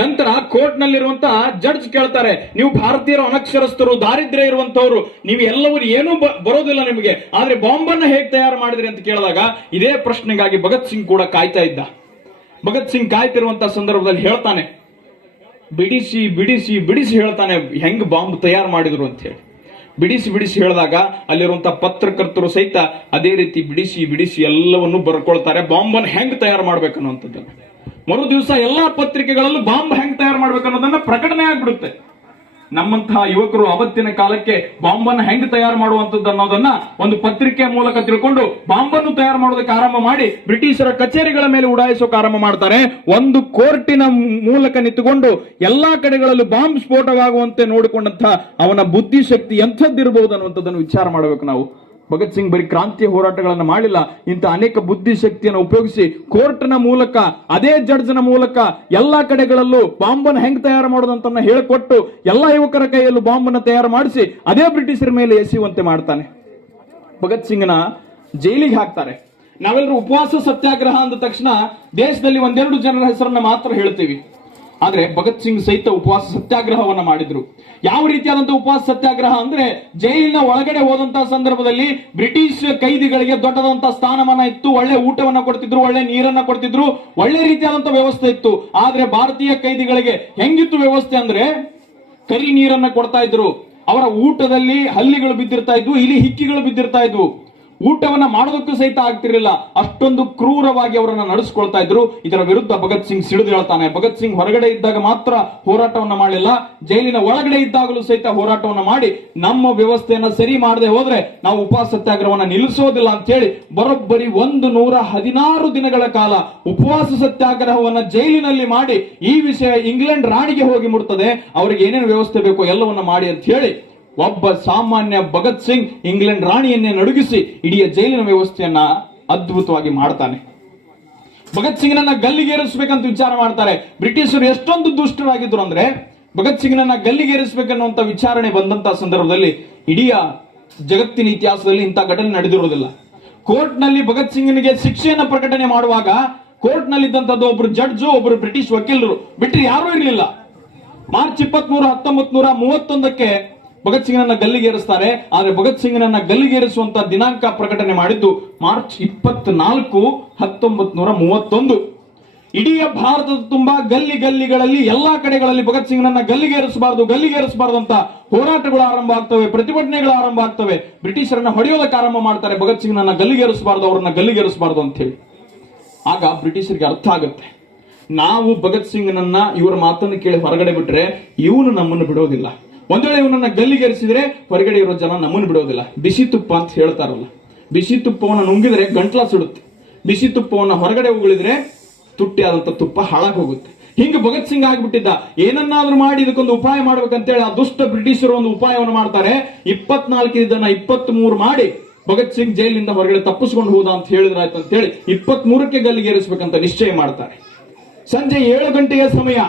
ನಂತರ court ನಲ್ಲಿರುವಂತಹ judge ಕೇಳ್ತಾರೆ, ನೀವು ಭಾರತೀಯರು ಅನಕ್ಷರಸ್ಥರು, ದಾರಿದ್ರ್ಯ ಇರುವಂತವ್ರು ನೀವು ಎಲ್ಲವರು ಏನೂ ಬರೋದಿಲ್ಲ ನಿಮಗೆ. ಆದ್ರೆ ಬಾಂಬನ್ನ ಹೇಗೆ ತಯಾರು ಮಾಡಿದ್ರಿ ಅಂತ ಕೇಳಿದಾಗ, ಇದೇ ಪ್ರಶ್ನೆಗಾಗಿ ಭಗತ್ ಸಿಂಗ್ ಕೂಡ ಕಾಯ್ತಾ ಇದ್ದ. ಭಗತ್ ಸಿಂಗ್ ಕಾಯ್ತಿರುವಂತಹ ಸಂದರ್ಭದಲ್ಲಿ ಹೇಳ್ತಾನೆ, ಬಿಡಿಸಿ ಬಿಡಿಸಿ ಬಿಡಿಸಿ ಹೇಳ್ತಾನೆ, ಹೆಂಗ್ ಬಾಂಬ್ ತಯಾರು ಮಾಡಿದ್ರು ಅಂತ ಹೇಳಿ. ಬಿಡಿಸಿ ಬಿಡಿಸಿ ಹೇಳಿದಾಗ ಅಲ್ಲಿರುವಂತಹ ಪತ್ರಕರ್ತರು ಸಹಿತ ಅದೇ ರೀತಿ ಬಿಡಿಸಿ ಬಿಡಿಸಿ ಎಲ್ಲವನ್ನು ಬರ್ಕೊಳ್ತಾರೆ, ಬಾಂಬನ್ನು ಹೆಂಗ್ ತಯಾರು ಮಾಡ್ಬೇಕನ್ನುವಂಥದ್ದನ್ನು ಮರು ದಿವಸ ಎಲ್ಲಾ ಪತ್ರಿಕೆಗಳಲ್ಲೂ ಬಾಂಬ್ ಹೆಂಗ್ ತಯಾರು ಮಾಡ್ಬೇಕನ್ನೋದನ್ನ ಪ್ರಕಟಣೆ ಆಗ್ಬಿಡುತ್ತೆ. ನಮ್ಮಂತಹ ಯುವಕರು ಅವತ್ತಿನ ಕಾಲಕ್ಕೆ ಬಾಂಬನ್ನು ಹೆಂಗ್ ತಯಾರು ಮಾಡುವಂತದ್ದು ಅನ್ನೋದನ್ನ ಒಂದು ಪತ್ರಿಕೆ ಮೂಲಕ ತಿಳ್ಕೊಂಡು ಬಾಂಬನ್ನು ತಯಾರು ಮಾಡೋದಕ್ಕೆ ಆರಂಭ ಮಾಡಿ ಬ್ರಿಟಿಷರ ಕಚೇರಿಗಳ ಮೇಲೆ ಉಡಾಯಿಸೋಕೆ ಆರಂಭ ಮಾಡ್ತಾರೆ. ಒಂದು ಕೋರ್ಟಿನ ಮೂಲಕ ನಿಂತುಕೊಂಡು ಎಲ್ಲಾ ಕಡೆಗಳಲ್ಲೂ ಬಾಂಬ್ ಸ್ಫೋಟವಾಗುವಂತೆ ನೋಡಿಕೊಂಡಂತಹ ಅವನ ಬುದ್ಧಿಶಕ್ತಿ ಎಂಥದ್ದಿರಬಹುದು ಅನ್ನುವಂಥದ್ದನ್ನು ವಿಚಾರ ಮಾಡಬೇಕು ನಾವು. ಭಗತ್ ಸಿಂಗ್ ಬರೀ ಕ್ರಾಂತಿಯ ಹೋರಾಟಗಳನ್ನು ಮಾಡಿಲ್ಲ. ಇಂಥ ಅನೇಕ ಬುದ್ಧಿಶಕ್ತಿಯನ್ನು ಉಪಯೋಗಿಸಿ ಕೋರ್ಟ್ನ ಮೂಲಕ, ಅದೇ ಜಡ್ಜ್ನ ಮೂಲಕ ಎಲ್ಲಾ ಕಡೆಗಳಲ್ಲೂ ಬಾಂಬನ್ನು ಹೆಂಗ್ ತಯಾರು ಮಾಡೋದಂತ ಹೇಳಿಕೊಟ್ಟು ಎಲ್ಲಾ ಯುವಕರ ಕೈಯಲ್ಲೂ ಬಾಂಬನ್ನು ತಯಾರು ಮಾಡಿಸಿ ಅದೇ ಬ್ರಿಟಿಷರ ಮೇಲೆ ಎಸೆಯುವಂತೆ ಮಾಡ್ತಾನೆ. ಭಗತ್ ಸಿಂಗ್ನ ಜೈಲಿಗೆ ಹಾಕ್ತಾರೆ. ನಾವೆಲ್ಲರೂ ಉಪವಾಸ ಸತ್ಯಾಗ್ರಹ ಅಂದ ತಕ್ಷಣ ದೇಶದಲ್ಲಿ ಒಂದೆರಡು ಜನರ ಹೆಸರನ್ನ ಮಾತ್ರ ಹೇಳ್ತೀವಿ. ಆದ್ರೆ ಭಗತ್ ಸಿಂಗ್ ಸಹಿತ ಉಪವಾಸ ಸತ್ಯಾಗ್ರಹವನ್ನ ಮಾಡಿದ್ರು. ಯಾವ ರೀತಿಯಾದಂತಹ ಉಪವಾಸ ಸತ್ಯಾಗ್ರಹ ಅಂದ್ರೆ ಜೈಲಿನ ಒಳಗಡೆ ಹೋದಂತಹ ಸಂದರ್ಭದಲ್ಲಿ ಬ್ರಿಟಿಷ್ ಕೈದಿಗಳಿಗೆ ದೊಡ್ಡದಂತಹ ಸ್ಥಾನಮಾನ ಇತ್ತು, ಒಳ್ಳೆ ಊಟವನ್ನ ಕೊಡ್ತಿದ್ರು, ಒಳ್ಳೆ ನೀರನ್ನ ಕೊಡ್ತಿದ್ರು, ಒಳ್ಳೆ ರೀತಿಯಾದಂತಹ ವ್ಯವಸ್ಥೆ ಇತ್ತು. ಆದ್ರೆ ಭಾರತೀಯ ಕೈದಿಗಳಿಗೆ ಹೆಂಗಿತ್ತು ವ್ಯವಸ್ಥೆ ಅಂದ್ರೆ ಕರಿ ನೀರನ್ನ ಕೊಡ್ತಾ ಇದ್ರು. ಅವರ ಊಟದಲ್ಲಿ ಹಲ್ಲಿಗಳು ಬಿದ್ದಿರ್ತಾ ಇದ್ವು, ಇಲ್ಲಿ ಹಿಕ್ಕಿಗಳು ಬಿದ್ದಿರ್ತಾ ಇದ್ವು. ಊಟವನ್ನ ಮಾಡೋದಕ್ಕೂ ಸಹಿತ ಆಗ್ತಿರಲಿಲ್ಲ. ಅಷ್ಟೊಂದು ಕ್ರೂರವಾಗಿ ಅವರನ್ನ ನಡೆಸ್ಕೊಳ್ತಾ ಇದ್ರು. ಇದರ ವಿರುದ್ಧ ಭಗತ್ ಸಿಂಗ್ ಸಿಡಿದು ಹೇಳ್ತಾನೆ. ಭಗತ್ ಸಿಂಗ್ ಹೊರಗಡೆ ಇದ್ದಾಗ ಮಾತ್ರ ಹೋರಾಟವನ್ನ ಮಾಡಲಿಲ್ಲ. ಜೈಲಿನ ಒಳಗಡೆ ಇದ್ದಾಗಲೂ ಸಹಿತ ಹೋರಾಟವನ್ನ ಮಾಡಿ ನಮ್ಮ ವ್ಯವಸ್ಥೆಯನ್ನ ಸರಿ ಮಾಡದೆ ಹೋದ್ರೆ ನಾವು ಉಪವಾಸ ಸತ್ಯಾಗ್ರಹವನ್ನ ನಿಲ್ಲಿಸೋದಿಲ್ಲ ಅಂತ ಹೇಳಿ ಬರೋಬ್ಬರಿ ಒಂದು ನೂರ ಹದಿನಾರು ದಿನಗಳ ಕಾಲ ಉಪವಾಸ ಸತ್ಯಾಗ್ರಹವನ್ನ ಜೈಲಿನಲ್ಲಿ ಮಾಡಿ ಈ ವಿಷಯ ಇಂಗ್ಲೆಂಡ್ ರಾಣಿಗೆ ಹೋಗಿ ಮುಟ್ತದೆ. ಅವರಿಗೆ ಏನೇನು ವ್ಯವಸ್ಥೆ ಬೇಕೋ ಎಲ್ಲವನ್ನ ಮಾಡಿ ಅಂತ ಹೇಳಿ ಒಬ್ಬ ಸಾಮಾನ್ಯ ಭಗತ್ ಸಿಂಗ್ ಇಂಗ್ಲೆಂಡ್ ರಾಣಿಯನ್ನೇ ನಡುಗಿಸಿ ಇಡೀ ಜೈಲಿನ ವ್ಯವಸ್ಥೆಯನ್ನ ಅದ್ಭುತವಾಗಿ ಮಾಡ್ತಾನೆ. ಭಗತ್ ಸಿಂಗ್ನನ್ನ ಗಲ್ಲಿಗೇರಿಸಬೇಕಂತ ವಿಚಾರ ಮಾಡ್ತಾರೆ. ಬ್ರಿಟಿಷರು ಎಷ್ಟೊಂದು ದುಷ್ಟರಾಗಿದ್ರು ಅಂದ್ರೆ ಭಗತ್ ಸಿಂಗ್ನನ್ನ ಗಲ್ಲಿಗೇರಿಸಬೇಕನ್ನುವಂತ ವಿಚಾರಣೆ ಬಂದಂತ ಸಂದರ್ಭದಲ್ಲಿ ಇಡೀ ಜಗತ್ತಿನ ಇತಿಹಾಸದಲ್ಲಿ ಇಂಥ ಘಟನೆ ನಡೆದಿರುವುದಿಲ್ಲ. ಕೋರ್ಟ್ನಲ್ಲಿ ಭಗತ್ ಸಿಂಗ್ನಿಗೆ ಶಿಕ್ಷೆಯನ್ನು ಪ್ರಕಟಣೆ ಮಾಡುವಾಗ ಕೋರ್ಟ್ನಲ್ಲಿ ಇದ್ದಂತದ್ದು ಒಬ್ರು ಜಡ್ಜು, ಒಬ್ರು ಬ್ರಿಟಿಷ್ ವಕೀಲರು. ಬಿಟ್ಟರೆ ಯಾರೂ ಇರಲಿಲ್ಲ. ಮಾರ್ಚ್ ಇಪ್ಪತ್ಮೂರು ಹತ್ತೊಂಬತ್ ನೂರ ಮೂವತ್ತೊಂದಕ್ಕೆ ಭಗತ್ ಸಿಂಗ್ನನ್ನ ಗಲ್ಲಿಗೇರಿಸ್ತಾರೆ ಆದ್ರೆ ಭಗತ್ ಸಿಂಗ್ನನ್ನ ಗಲ್ಲಿಗೇರಿಸುವಂತ ದಿನಾಂಕ ಪ್ರಕಟಣೆ ಮಾಡಿದ್ದು ಮಾರ್ಚ್ ಇಪ್ಪತ್ನಾಲ್ಕು ಹತ್ತೊಂಬತ್ ನೂರ ಮೂವತ್ತೊಂದು. ಇಡೀ ಭಾರತದ ತುಂಬಾ ಗಲ್ಲಿ ಗಲ್ಲಿಗಳಲ್ಲಿ ಎಲ್ಲಾ ಕಡೆಗಳಲ್ಲಿ ಭಗತ್ ಸಿಂಗ್ನನ್ನ ಗಲ್ಲಿಗೇರಿಸಬಾರದು ಗಲ್ಲಿಗೇರಿಸಬಾರದು ಅಂತ ಹೋರಾಟಗಳು ಆರಂಭ ಆಗ್ತವೆ, ಪ್ರತಿಭಟನೆಗಳು ಆರಂಭ ಆಗ್ತವೆ. ಬ್ರಿಟಿಷರನ್ನ ಹೊಡೆಯೋದಕ್ಕೆ ಆರಂಭ ಮಾಡ್ತಾರೆ, ಭಗತ್ ಸಿಂಗ್ನನ್ನ ಗಲ್ಲಿಗೇರಿಸಬಾರದು ಅವ್ರನ್ನ ಗಲ್ಲಿಗೇರಿಸಬಾರದು ಅಂತ ಹೇಳಿ. ಆಗ ಬ್ರಿಟಿಷರಿಗೆ ಅರ್ಥ ಆಗುತ್ತೆ. ನಾವು ಭಗತ್ ಸಿಂಗ್ನನ್ನ ಇವರ ಮಾತನ್ನು ಕೇಳಿ ಹೊರಗಡೆ ಬಿಟ್ರೆ ಇವನು ನಮ್ಮನ್ನು ಬಿಡೋದಿಲ್ಲ. ಒಂದ್ ವೇಳೆ ಇವನನ್ನ ಗಲ್ಲಿಗೇರಿಸಿದ್ರೆ ಹೊರಗಡೆ ಇರೋ ಜನ ನಮ್ಮನ್ನು ಬಿಡೋದಿಲ್ಲ. ಬಿಸಿ ತುಪ್ಪ ಅಂತ ಹೇಳ್ತಾರಲ್ಲ. ಬಿಸಿ ತುಪ್ಪವನ್ನ ನುಂಗಿದ್ರೆ ಗಂಟ್ಲ ಸುಡುತ್ತೆ. ಬಿಸಿ ತುಪ್ಪವನ್ನ ಹೊರಗಡೆ ಉಗುಳಿದ್ರೆ ತುಟ್ಟಿ ಆದಂತ ತುಪ್ಪ ಹಾಳಾಗಿ ಹೋಗುತ್ತೆ. ಹಿಂಗ ಭಗತ್ ಸಿಂಗ್ ಆಗ್ಬಿಟ್ಟಿದ್ದ. ಏನನ್ನಾದ್ರೂ ಮಾಡಿ ಇದಕ್ಕೊಂದು ಉಪಾಯ ಮಾಡ್ಬೇಕಂತೇಳಿ ಆ ದುಷ್ಟ ಬ್ರಿಟಿಷರು ಒಂದು ಉಪಾಯವನ್ನು ಮಾಡ್ತಾರೆ. ಇಪ್ಪತ್ನಾಲ್ಕು ಇದನ್ನ ಇಪ್ಪತ್ತ್ ಮೂರು ಮಾಡಿ ಭಗತ್ ಸಿಂಗ್ ಜೈಲಿನಿಂದ ಹೊರಗಡೆ ತಪ್ಪಿಸ್ಕೊಂಡು ಹೋದ ಅಂತ ಹೇಳಿದ್ರಾಯ್ತು ಅಂತ ಹೇಳಿ ಇಪ್ಪತ್ತ್ ಮೂರಕ್ಕೆ ಗಲ್ಲಿಗೇರಿಸಬೇಕಂತ ನಿಶ್ಚಯ ಮಾಡ್ತಾರೆ. ಸಂಜೆ ಏಳು ಗಂಟೆಯ ಸಮಯ.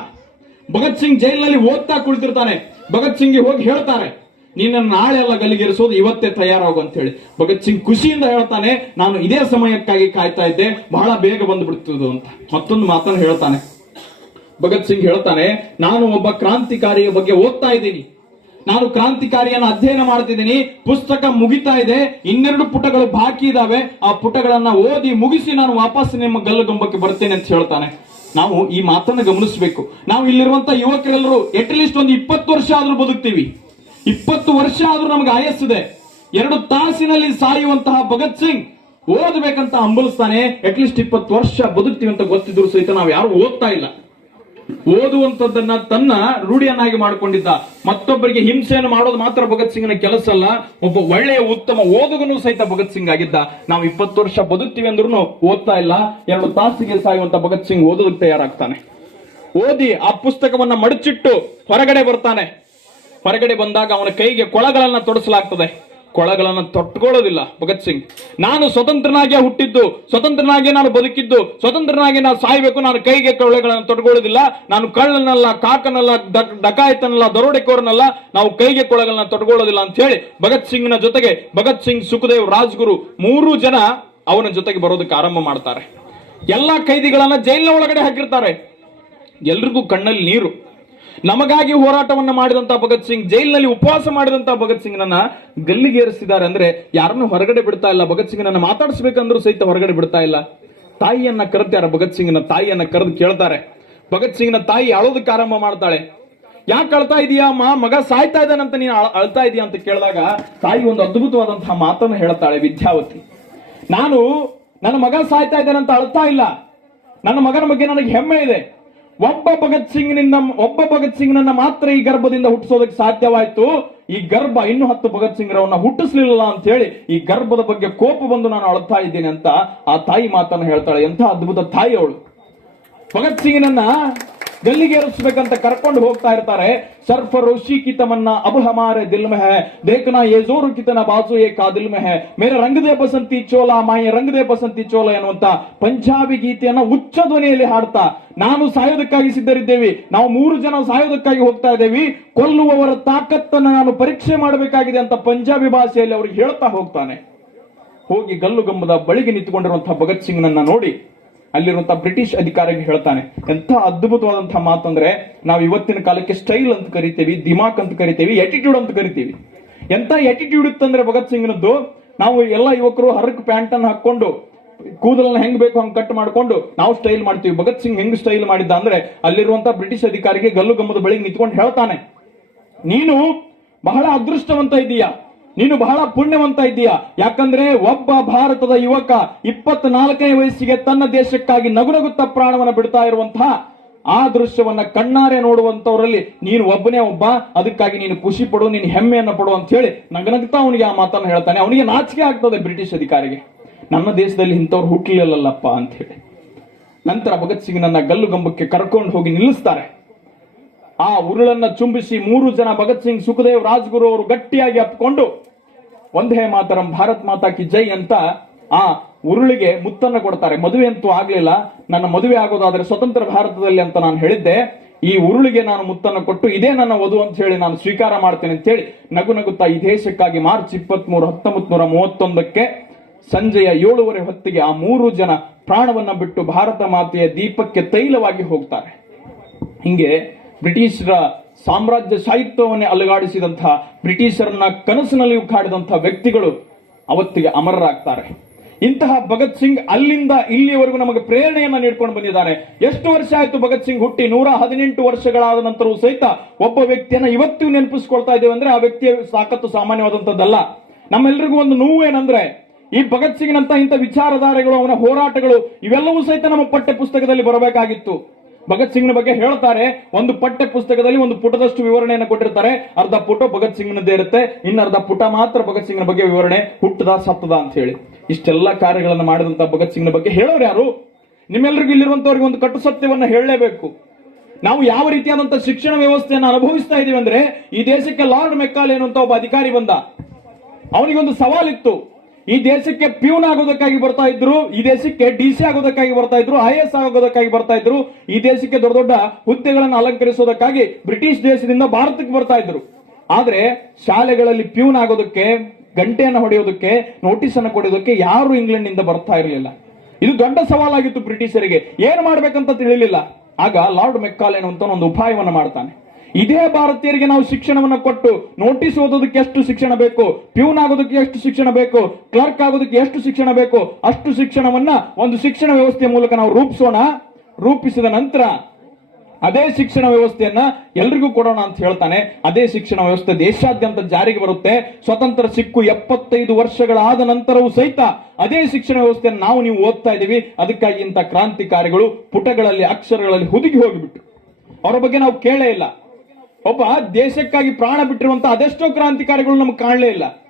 ಭಗತ್ ಸಿಂಗ್ ಜೈಲಿನಲ್ಲಿ ಓದ್ತಾ ಕುಳಿತಿರ್ತಾನೆ. ಭಗತ್ ಸಿಂಗ್ ಹೋಗಿ ಹೇಳ್ತಾರೆ ನಿನ್ನ ನಾಳೆ ಎಲ್ಲ ಗಲ್ಲಿಗೇರಿಸೋದು ಇವತ್ತೇ ತಯಾರಾಗು ಅಂತ ಹೇಳಿ. ಭಗತ್ ಸಿಂಗ್ ಖುಷಿಯಿಂದ ಹೇಳ್ತಾನೆ, ನಾನು ಇದೇ ಸಮಯಕ್ಕಾಗಿ ಕಾಯ್ತಾ ಇದ್ದೆ, ಬಹಳ ಬೇಗ ಬಂದ್ಬಿಡ್ತದು ಅಂತ. ಮತ್ತೊಂದು ಮಾತನ್ನು ಹೇಳ್ತಾನೆ. ಭಗತ್ ಸಿಂಗ್ ಹೇಳ್ತಾನೆ, ನಾನು ಒಬ್ಬ ಕ್ರಾಂತಿಕಾರಿಯ ಬಗ್ಗೆ ಓದ್ತಾ ಇದ್ದೀನಿ. ನಾನು ಕ್ರಾಂತಿಕಾರಿಯನ್ನು ಅಧ್ಯಯನ ಮಾಡ್ತಿದ್ದೀನಿ. ಪುಸ್ತಕ ಮುಗಿತಾ ಇದೆ. ಇನ್ನೆರಡು ಪುಟಗಳು ಬಾಕಿ ಇದಾವೆ. ಆ ಪುಟಗಳನ್ನ ಓದಿ ಮುಗಿಸಿ ನಾನು ವಾಪಸ್ ನಿಮ್ಮ ಗಲ್ಲುಗಂಬಕ್ಕೆ ಬರ್ತೇನೆ ಅಂತ ಹೇಳ್ತಾನೆ. ನಾವು ಈ ಮಾತನ್ನು ಗಮನಿಸಬೇಕು. ನಾವು ಇಲ್ಲಿರುವಂತ ಯುವಕರೆಲ್ಲರೂ ಅಟ್ಲೀಸ್ಟ್ ಒಂದು ಇಪ್ಪತ್ತು ವರ್ಷ ಆದ್ರೂ ಬದುಕ್ತೀವಿ. ಇಪ್ಪತ್ತು ವರ್ಷ ಆದ್ರೂ ನಮ್ಗೆ ಆಯಸ್ಸಿದೆ ಎರಡು ತಾಸಿನಲ್ಲಿ ಸಾಯುವಂತಹ ಭಗತ್ ಸಿಂಗ್ ಓದಬೇಕಂತ ಹಂಬಲಿಸ್ತಾನೆ ಅಟ್ಲೀಸ್ಟ್ ಇಪ್ಪತ್ತು ವರ್ಷ ಬದುಕ್ತೀವಿ ಅಂತ ಗೊತ್ತಿದ್ರು ಸಹಿತ ನಾವು ಯಾರು ಓದ್ತಾ ಇಲ್ಲ. ಓದುವಂತದ್ದನ್ನ ತನ್ನ ರೂಢಿಯನ್ನಾಗಿ ಮಾಡಿಕೊಂಡಿದ್ದ. ಮತ್ತೊಬ್ಬರಿಗೆ ಹಿಂಸೆಯನ್ನು ಮಾಡೋದು ಮಾತ್ರ ಭಗತ್ ಸಿಂಗ್ನ ಕೆಲಸ ಅಲ್ಲ, ಒಬ್ಬ ಒಳ್ಳೆಯ ಉತ್ತಮ ಓದುಗನು ಸಹಿತ ಭಗತ್ ಸಿಂಗ್ ಆಗಿದ್ದ. ನಾವು ಇಪ್ಪತ್ತು ವರ್ಷ ಬದುಕ್ತೀವಿ ಅಂದ್ರೂ ಓದ್ತಾ ಇಲ್ಲ. ಎರಡು ತಾಸಿಗೆ ಸಾಯುವಂತ ಭಗತ್ ಸಿಂಗ್ ಓದೋದಕ್ಕೆ ತಯಾರಾಗ್ತಾನೆ. ಓದಿ ಆ ಪುಸ್ತಕವನ್ನ ಮಡಚಿಟ್ಟು ಹೊರಗಡೆ ಬರ್ತಾನೆ. ಹೊರಗಡೆ ಬಂದಾಗ ಅವನ ಕೈಗೆ ಕೊಳಗಳನ್ನ ತೊಡಸಲಾಗ್ತದೆ. ಕೊಳಗಳನ್ನ ತೊಟ್ಕೊಳ್ಳೋದಿಲ್ಲ, ಭಗತ್ ಸಿಂಗ್. ನಾನು ಸ್ವತಂತ್ರನಾಗೆ ಹುಟ್ಟಿದ್ದು, ಸ್ವತಂತ್ರನಾಗಿ ನಾನು ಬದುಕಿದ್ದು, ಸ್ವತಂತ್ರನಾಗಿ ನಾನು ಸಾಯ್ಬೇಕು, ನಾನು ಕೈಗೆ ಕೊಳೆಗಳನ್ನು ತೊಟ್ಕೊಳ್ಳೋದಿಲ್ಲ. ನಾನು ಕಳ್ಳನಲ್ಲ, ಕಾಕನಲ್ಲ ಡಕಾಯತನಲ್ಲ, ದರೋಡೆಕೋರನಲ್ಲ, ನಾವು ಕೈಗೆ ಕೊಳಗಳನ್ನ ತೊಟ್ಕೊಳ್ಳೋದಿಲ್ಲ ಅಂತ ಹೇಳಿ ಭಗತ್ ಸಿಂಗ್ನ ಜೊತೆಗೆ, ಭಗತ್ ಸಿಂಗ್, ಸುಖದೇವ್, ರಾಜ್ಗುರು ಮೂರು ಜನ ಅವನ ಜೊತೆಗೆ ಬರೋದಕ್ಕೆ ಆರಂಭ ಮಾಡ್ತಾರೆ. ಎಲ್ಲಾ ಕೈದಿಗಳನ್ನ ಜೈಲಿನ ಒಳಗಡೆ ಹಾಕಿರ್ತಾರೆ. ಎಲ್ರಿಗೂ ಕಣ್ಣಲ್ಲಿ ನೀರು. ನಮಗಾಗಿ ಹೋರಾಟವನ್ನ ಮಾಡಿದಂತ ಭಗತ್ ಸಿಂಗ್, ಜೈಲಿನಲ್ಲಿ ಉಪವಾಸ ಮಾಡಿದಂತ ಭಗತ್ ಸಿಂಗ್ನನ್ನ ಗಲ್ಲಿಗೇರಿಸಿದ್ದಾರೆ ಅಂದ್ರೆ ಯಾರನ್ನು ಹೊರಗಡೆ ಬಿಡ್ತಾ ಇಲ್ಲ, ಭಗತ್ ಸಿಂಗ್ನನ್ನ ಮಾತಾಡಿಸ್ಬೇಕಂದ್ರೂ ಸಹಿತ ಹೊರಗಡೆ ಬಿಡ್ತಾ ಇಲ್ಲ. ತಾಯಿಯನ್ನ ಕರೆದ್ಯಾರ ಭಗತ್ ಸಿಂಗ್ನ ತಾಯಿಯನ್ನ ಕರೆದು ಕೇಳ್ತಾರೆ. ಭಗತ್ ಸಿಂಗ್ನ ತಾಯಿ ಅಳೋದಕ್ಕೆ ಆರಂಭ ಮಾಡ್ತಾಳೆ. ಯಾಕೆ ಅಳ್ತಾ ಇದೀಯಾ ಮಾ ಮಗ ಸಾಯ್ತಾ ಇದ್ದಾನಂತ ನೀನು ಅಳ- ಅಳ್ತಾ ಇದೀಯಾ ಅಂತ ಕೇಳಿದಾಗ ತಾಯಿ ಒಂದು ಅದ್ಭುತವಾದಂತಹ ಮಾತನ್ನು ಹೇಳ್ತಾಳೆ ವಿದ್ಯಾವತಿ. ನಾನು ನನ್ನ ಮಗ ಸಾಯ್ತಾ ಇದ್ದಾನಂತ ಅಳ್ತಾ ಇಲ್ಲ. ನನ್ನ ಮಗನ ಬಗ್ಗೆ ನನಗೆ ಹೆಮ್ಮೆ ಇದೆ. ಒಬ್ಬ ಭಗತ್ ಸಿಂಗ್ನಿಂದ ಒಬ್ಬ ಭಗತ್ ಸಿಂಗ್ ನನ್ನ ಮಾತ್ರ ಈ ಗರ್ಭದಿಂದ ಹುಟ್ಟಿಸೋದಕ್ಕೆ ಸಾಧ್ಯವಾಯ್ತು. ಈ ಗರ್ಭ ಇನ್ನು ಹತ್ತು ಭಗತ್ ಸಿಂಗ್ರವನ್ನ ಹುಟ್ಟಿಸ್ಲಿಲ್ಲ ಅಂತ ಹೇಳಿ ಈ ಗರ್ಭದ ಬಗ್ಗೆ ಕೋಪ ಬಂದು ನಾನು ಅಳ್ತಾ ಇದ್ದೀನಿ ಅಂತ ಆ ತಾಯಿ ಮಾತನ್ನ ಹೇಳ್ತಾಳೆ. ಎಂಥ ಅದ್ಭುತ ತಾಯಿ ಅವಳು. ಭಗತ್ ಸಿಂಗ್ನನ್ನ ಗಲ್ಲಿಗೆ ಏರಿಸಬೇಕಂತ ಕರ್ಕೊಂಡು ಹೋಗ್ತಾ ಇರ್ತಾರೆ. ಸರ್ಫ ಸರ್ಫರೋಶಿ ಕಿತಮನ್ನ ಅಬಹಮಾರೆ ಹಮಾರೆ ದಿಲ್ಮ ಹೇ ದೇಖನ ಏಜೋರು ಕಿತನ ಬಾಜು ಏ ಕಾದಿಲ್ಮ ಹೇ ಮೇರೆ ರಂಗದೇ ಬಸಂತಿ ಚೋಲ, ಮಾಯ ರಂಗದೇ ಬಸಂತಿ ಚೋಲ ಎನ್ನುವಂತ ಪಂಜಾಬಿ ಗೀತೆಯನ್ನ ಉಚ್ಚ ಧ್ವನಿಯಲ್ಲಿ ಹಾಡ್ತಾ. ನಾನು ಸಾಯೋದಕ್ಕಾಗಿ ಸಿದ್ಧರಿದ್ದೇವೆ. ನಾವು ಮೂರು ಜನ ಸಾಯೋದಕ್ಕಾಗಿ ಹೋಗ್ತಾ ಇದ್ದೇವೆ. ಕೊಲ್ಲುವವರ ತಾಕತ್ತನ್ನು ನಾನು ಪರೀಕ್ಷೆ ಮಾಡಬೇಕಾಗಿದೆ ಅಂತ ಪಂಜಾಬಿ ಭಾಷೆಯಲ್ಲಿ ಅವ್ರಿಗೆ ಹೇಳ್ತಾ ಹೋಗ್ತಾನೆ. ಹೋಗಿ ಗಲ್ಲುಗಂಬದ ಬಳಿಗೆ ನಿಂತುಕೊಂಡಿರುವಂತಹ ಭಗತ್ ಸಿಂಗ್ನನ್ನ ನೋಡಿ. ಅಲ್ಲಿರುವಂತಹ ಬ್ರಿಟಿಷ್ ಅಧಿಕಾರಿಗೆ ಹೇಳ್ತಾನೆ. ಎಂಥ ಅದ್ಭುತವಾದಂತಹ ಮಾತು ಅಂದ್ರೆ ನಾವು ಇವತ್ತಿನ ಕಾಲಕ್ಕೆ ಸ್ಟೈಲ್ ಅಂತ ಕರಿತೀವಿ, ದಿಮಾಕ್ ಅಂತ ಕರಿತೀವಿ ಎಟಿಟ್ಯೂಡ್ ಅಂತ ಕರಿತೀವಿ. ಎಂತ ಎಟಿಟ್ಯೂಡ್ ಇತ್ತಂದ್ರೆ ಭಗತ್ ಸಿಂಗ್ನದ್ದು, ನಾವು ಎಲ್ಲ ಯುವಕರು ಹರಕ್ ಪ್ಯಾಂಟ್ ಅನ್ನು ಹಾಕೊಂಡು ಕೂದಲನ್ನ ಹೆಂಗ್ ಬೇಕು ಹಂಗ್ ಕಟ್ ಮಾಡ್ಕೊಂಡು, ನಾವು ಸ್ಟೈಲ್ ಮಾಡ್ತೀವಿ. ಭಗತ್ ಸಿಂಗ್ ಹೆಂಗ್ ಸ್ಟೈಲ್ ಮಾಡಿದ್ದ ಅಂದ್ರೆ ಅಲ್ಲಿರುವಂತಹ ಬ್ರಿಟಿಷ್ ಅಧಿಕಾರಿಗೆ ಗಲ್ಲು ಗಮ್ಮದ ಬಳಿ ನಿಂತ್ಕೊಂಡು ಹೇಳ್ತಾನೆ. ನೀನು ಬಹಳ ಅದೃಷ್ಟವಂತ ಇದ್ದೀಯಾ ನೀನು ಬಹಳ ಪುಣ್ಯವಂತ ಇದ್ದೀಯ? ಯಾಕಂದ್ರೆ ಒಬ್ಬ ಭಾರತದ ಯುವಕ ಇಪ್ಪತ್ನಾಲ್ಕನೇ ವಯಸ್ಸಿಗೆ ತನ್ನ ದೇಶಕ್ಕಾಗಿ ನಗುನಗುತ್ತಾ ಪ್ರಾಣವನ್ನ ಬಿಡ್ತಾ ಇರುವಂತಹ ಆ ದೃಶ್ಯವನ್ನ ಕಣ್ಣಾರೆ ನೋಡುವಂತವರಲ್ಲಿ ನೀನು ಒಬ್ಬನೇ ಒಬ್ಬ, ಅದಕ್ಕಾಗಿ ನೀನು ಖುಷಿ ಪಡು, ನೀನು ಹೆಮ್ಮೆಯನ್ನು ಪಡು ಅಂತ ಹೇಳಿ ನಗನಗ್ತಾ ಅವನಿಗೆ ಆ ಮಾತನ್ನು ಹೇಳ್ತಾನೆ. ಅವನಿಗೆ ನಾಚಿಕೆ ಆಗ್ತದೆ ಬ್ರಿಟಿಷ್ ಅಧಿಕಾರಿಗೆ. ನಮ್ಮ ದೇಶದಲ್ಲಿ ಇಂಥವ್ರು ಹುಟ್ಟಲಿಲ್ಲಲ್ಲಪ್ಪ ಅಂತ ಹೇಳಿ. ನಂತರ ಭಗತ್ ಸಿಂಗ್ ನನ್ನ ಗಲ್ಲುಗಂಬಕ್ಕೆ ಕರ್ಕೊಂಡು ಹೋಗಿ ನಿಲ್ಲಿಸ್ತಾರೆ. ಆ ಉರುಳನ್ನ ಚುಂಬಿಸಿ ಮೂರು ಜನ ಭಗತ್ ಸಿಂಗ್, ಸುಖದೇವ್, ರಾಜ್ಗುರು ಅವರು ಗಟ್ಟಿಯಾಗಿ ಅಪ್ಕೊಂಡು ಒಂದೇ ಮಾತರಂ, ಭಾರತ್ ಮಾತಾ ಕಿ ಜೈ ಅಂತ ಆ ಉರುಳಿಗೆ ಮುತ್ತನ್ನ ಕೊಡ್ತಾರೆ. ಮದುವೆ ಅಂತೂ ಆಗ್ಲಿಲ್ಲ. ನನ್ನ ಮದುವೆ ಆಗೋದಾದ್ರೆ ಸ್ವತಂತ್ರ ಭಾರತದಲ್ಲಿ ಅಂತ ನಾನು ಹೇಳಿದ್ದೆ. ಈ ಉರುಳಿಗೆ ನಾನು ಮುತ್ತನ್ನ ಕೊಟ್ಟು ಇದೇ ನನ್ನ ವಧು ಅಂತ ಹೇಳಿ ನಾನು ಸ್ವೀಕಾರ ಮಾಡ್ತೇನೆ ಅಂತ ಹೇಳಿ ನಗು ನಗುತ್ತಾ ಈ ದೇಶಕ್ಕಾಗಿ ಮಾರ್ಚ್ ಇಪ್ಪತ್ತ್ ಮೂರು ಹತ್ತೊಂಬತ್ ನೂರ ಮೂವತ್ತೊಂದಕ್ಕೆ ಸಂಜೆಯ ಏಳುವರೆ ಹೊತ್ತಿಗೆ ಆ ಮೂರು ಜನ ಪ್ರಾಣವನ್ನ ಬಿಟ್ಟು ಭಾರತ ಮಾತೆಯ ದೀಪಕ್ಕೆ ತೈಲವಾಗಿ ಹೋಗ್ತಾರೆ. ಹಿಂಗೆ ಬ್ರಿಟಿಷರ ಸಾಮ್ರಾಜ್ಯ ಸಾಹಿತ್ಯವನ್ನೇ ಅಲುಗಾಡಿಸಿದಂತಹ ಬ್ರಿಟಿಷರನ್ನ ಕನಸಿನಲ್ಲಿ ಕಾಡಿದಂತಹ ವ್ಯಕ್ತಿಗಳು ಅವತ್ತಿಗೆ ಅಮರರಾಗ್ತಾರೆ. ಇಂತಹ ಭಗತ್ ಸಿಂಗ್ ಅಲ್ಲಿಂದ ಇಲ್ಲಿಯವರೆಗೂ ನಮಗೆ ಪ್ರೇರಣೆಯನ್ನ ನೀಡ್ಕೊಂಡು ಬಂದಿದ್ದಾರೆ. ಎಷ್ಟು ವರ್ಷ ಆಯಿತು ಭಗತ್ ಸಿಂಗ್ ಹುಟ್ಟಿ? ನೂರ ಹದಿನೆಂಟು ವರ್ಷಗಳಾದ ನಂತರವೂ ಸಹಿತ ಒಬ್ಬ ವ್ಯಕ್ತಿಯನ್ನ ಇವತ್ತು ನೆನಪಿಸ್ಕೊಳ್ತಾ ಇದ್ದೇವೆ ಅಂದ್ರೆ ಆ ವ್ಯಕ್ತಿಯ ಸಾಕತ್ತು ಸಾಮಾನ್ಯವಾದಂತದ್ದಲ್ಲ ನಮ್ಮೆಲ್ಲರಿಗೂ ಒಂದು ನೋವು ಏನಂದ್ರೆ, ಈ ಭಗತ್ ಸಿಂಗ್ನಂತ ಇಂಥ ವಿಚಾರಧಾರೆಗಳು, ಅವನ ಹೋರಾಟಗಳು, ಇವೆಲ್ಲವೂ ಸಹಿತ ನಮ್ಮ ಪಠ್ಯ ಪುಸ್ತಕದಲ್ಲಿ ಬರಬೇಕಾಗಿತ್ತು. ಭಗತ್ ಸಿಂಗ್ನ ಬಗ್ಗೆ ಹೇಳ್ತಾರೆ. ಒಂದು ಪಠ್ಯ ಪುಸ್ತಕದಲ್ಲಿ ಒಂದು ಪುಟದಷ್ಟು ವಿವರಣೆಯನ್ನು ಕೊಟ್ಟಿರ್ತಾರೆ. ಅರ್ಧ ಪುಟ ಭಗತ್ ಸಿಂಗ್ನದ್ದೇ ಇರುತ್ತೆ. ಇನ್ನರ್ಧ ಪುಟ ಮಾತ್ರ ಭಗತ್ ಸಿಂಗ್ನ ಬಗ್ಗೆ ವಿವರಣೆ ಹುಟ್ಟದ ಸತ್ತದ ಅಂತ ಹೇಳಿ. ಇಷ್ಟೆಲ್ಲ ಕಾರ್ಯಗಳನ್ನು ಮಾಡಿದಂತ ಭಗತ್ ಸಿಂಗ್ನ ಬಗ್ಗೆ ಹೇಳೋರು ಯಾರು? ನಿಮ್ಮೆಲ್ಲರಿಗೂ ಇಲ್ಲಿರುವಂತವ್ರಿಗೆ ಒಂದು ಕಟ್ಟು ಸತ್ಯವನ್ನು ಹೇಳಲೇಬೇಕು. ನಾವು ಯಾವ ರೀತಿಯಾದಂತಹ ಶಿಕ್ಷಣ ವ್ಯವಸ್ಥೆಯನ್ನು ಅನುಭವಿಸ್ತಾ ಇದೀವಿ ಅಂದ್ರೆ, ಈ ದೇಶಕ್ಕೆ ಲಾರ್ಡ್ ಮೆಕ್ಕಾಲ್ ಎನ್ನುವಂತ ಒಬ್ಬ ಅಧಿಕಾರಿ ಬಂದ. ಅವನಿಗೊಂದು ಸವಾಲಿತ್ತು. ಈ ದೇಶಕ್ಕೆ ಪ್ಯೂನ್ ಆಗೋದಕ್ಕಾಗಿ ಬರ್ತಾ ಇದ್ರು, ಈ ದೇಶಕ್ಕೆ ಡಿ ಸಿ ಆಗೋದಕ್ಕಾಗಿ ಬರ್ತಾ ಇದ್ರು, ಐ ಎಸ್ ಆಗೋದಕ್ಕಾಗಿ ಬರ್ತಾ ಇದ್ರು, ಈ ದೇಶಕ್ಕೆ ದೊಡ್ಡ ದೊಡ್ಡ ಹುದ್ದೆಗಳನ್ನು ಅಲಂಕರಿಸೋದಕ್ಕಾಗಿ ಬ್ರಿಟಿಷ್ ದೇಶದಿಂದ ಭಾರತಕ್ಕೆ ಬರ್ತಾ ಇದ್ರು. ಆದ್ರೆ ಶಾಲೆಗಳಲ್ಲಿ ಪ್ಯೂನ್ ಆಗೋದಕ್ಕೆ, ಗಂಟೆಯನ್ನು ಹೊಡೆಯೋದಕ್ಕೆ ನೋಟಿಸ್ ಅನ್ನು ಕೊಡೋದಕ್ಕೆ ಯಾರು ಇಂಗ್ಲೆಂಡ್ನಿಂದ ಬರ್ತಾ ಇರಲಿಲ್ಲ. ಇದು ದೊಡ್ಡ ಸವಾಲಾಗಿತ್ತು ಬ್ರಿಟಿಷರಿಗೆ. ಏನ್ ಮಾಡ್ಬೇಕಂತ ತಿಳಿಲಿಲ್ಲ. ಆಗ ಲಾರ್ಡ್ ಮೆಕ್ಕಾಲ್ ಅಂತ ಒಂದು ಉಪಾಯವನ್ನ ಮಾಡ್ತಾನೆ. ಇದೇ ಭಾರತೀಯರಿಗೆ ನಾವು ಶಿಕ್ಷಣವನ್ನು ಕೊಟ್ಟು ನೋಟಿಸ್ ಓದೋದಕ್ಕೆ ಎಷ್ಟು ಶಿಕ್ಷಣ ಬೇಕು ಪ್ಯೂನ್ ಆಗೋದಕ್ಕೆ ಎಷ್ಟು ಶಿಕ್ಷಣ ಬೇಕು, ಕ್ಲರ್ಕ್ ಆಗೋದಕ್ಕೆ ಎಷ್ಟು ಶಿಕ್ಷಣ ಬೇಕು, ಅಷ್ಟು ಶಿಕ್ಷಣವನ್ನ ಒಂದು ಶಿಕ್ಷಣ ವ್ಯವಸ್ಥೆಯ ಮೂಲಕ ನಾವು ರೂಪಿಸೋಣ. ರೂಪಿಸಿದ ನಂತರ ಅದೇ ಶಿಕ್ಷಣ ವ್ಯವಸ್ಥೆಯನ್ನ ಎಲ್ರಿಗೂ ಕೊಡೋಣ ಅಂತ ಹೇಳ್ತಾನೆ. ಅದೇ ಶಿಕ್ಷಣ ವ್ಯವಸ್ಥೆ ದೇಶಾದ್ಯಂತ ಜಾರಿಗೆ ಬರುತ್ತೆ. ಸ್ವತಂತ್ರ ಸಿಕ್ಕು ಎಪ್ಪತ್ತೈದು ವರ್ಷಗಳಾದ ನಂತರವೂ ಸಹಿತ ಅದೇ ಶಿಕ್ಷಣ ವ್ಯವಸ್ಥೆಯನ್ನು ನಾವು ನೀವು ಓದ್ತಾ ಇದ್ದೀವಿ. ಅದಕ್ಕಾಗಿ ಇಂಥ ಕ್ರಾಂತಿಕಾರಿಗಳು ಪುಟಗಳಲ್ಲಿ, ಅಕ್ಷರಗಳಲ್ಲಿ ಹುದುಗಿ ಹೋಗಿಬಿಟ್ಟು ಅವರ ಬಗ್ಗೆ ನಾವು ಕೇಳೇ ಇಲ್ಲ. ಒಬ್ಬ ದೇಶಕ್ಕಾಗಿ ಪ್ರಾಣ ಬಿಟ್ಟಿರುವಂತ ಅದೆಷ್ಟೋ ಕ್ರಾಂತಿಕಾರಿಗಳು ನಮ್ಗೆ ಕಾಣಲೇ ಇಲ್ಲ.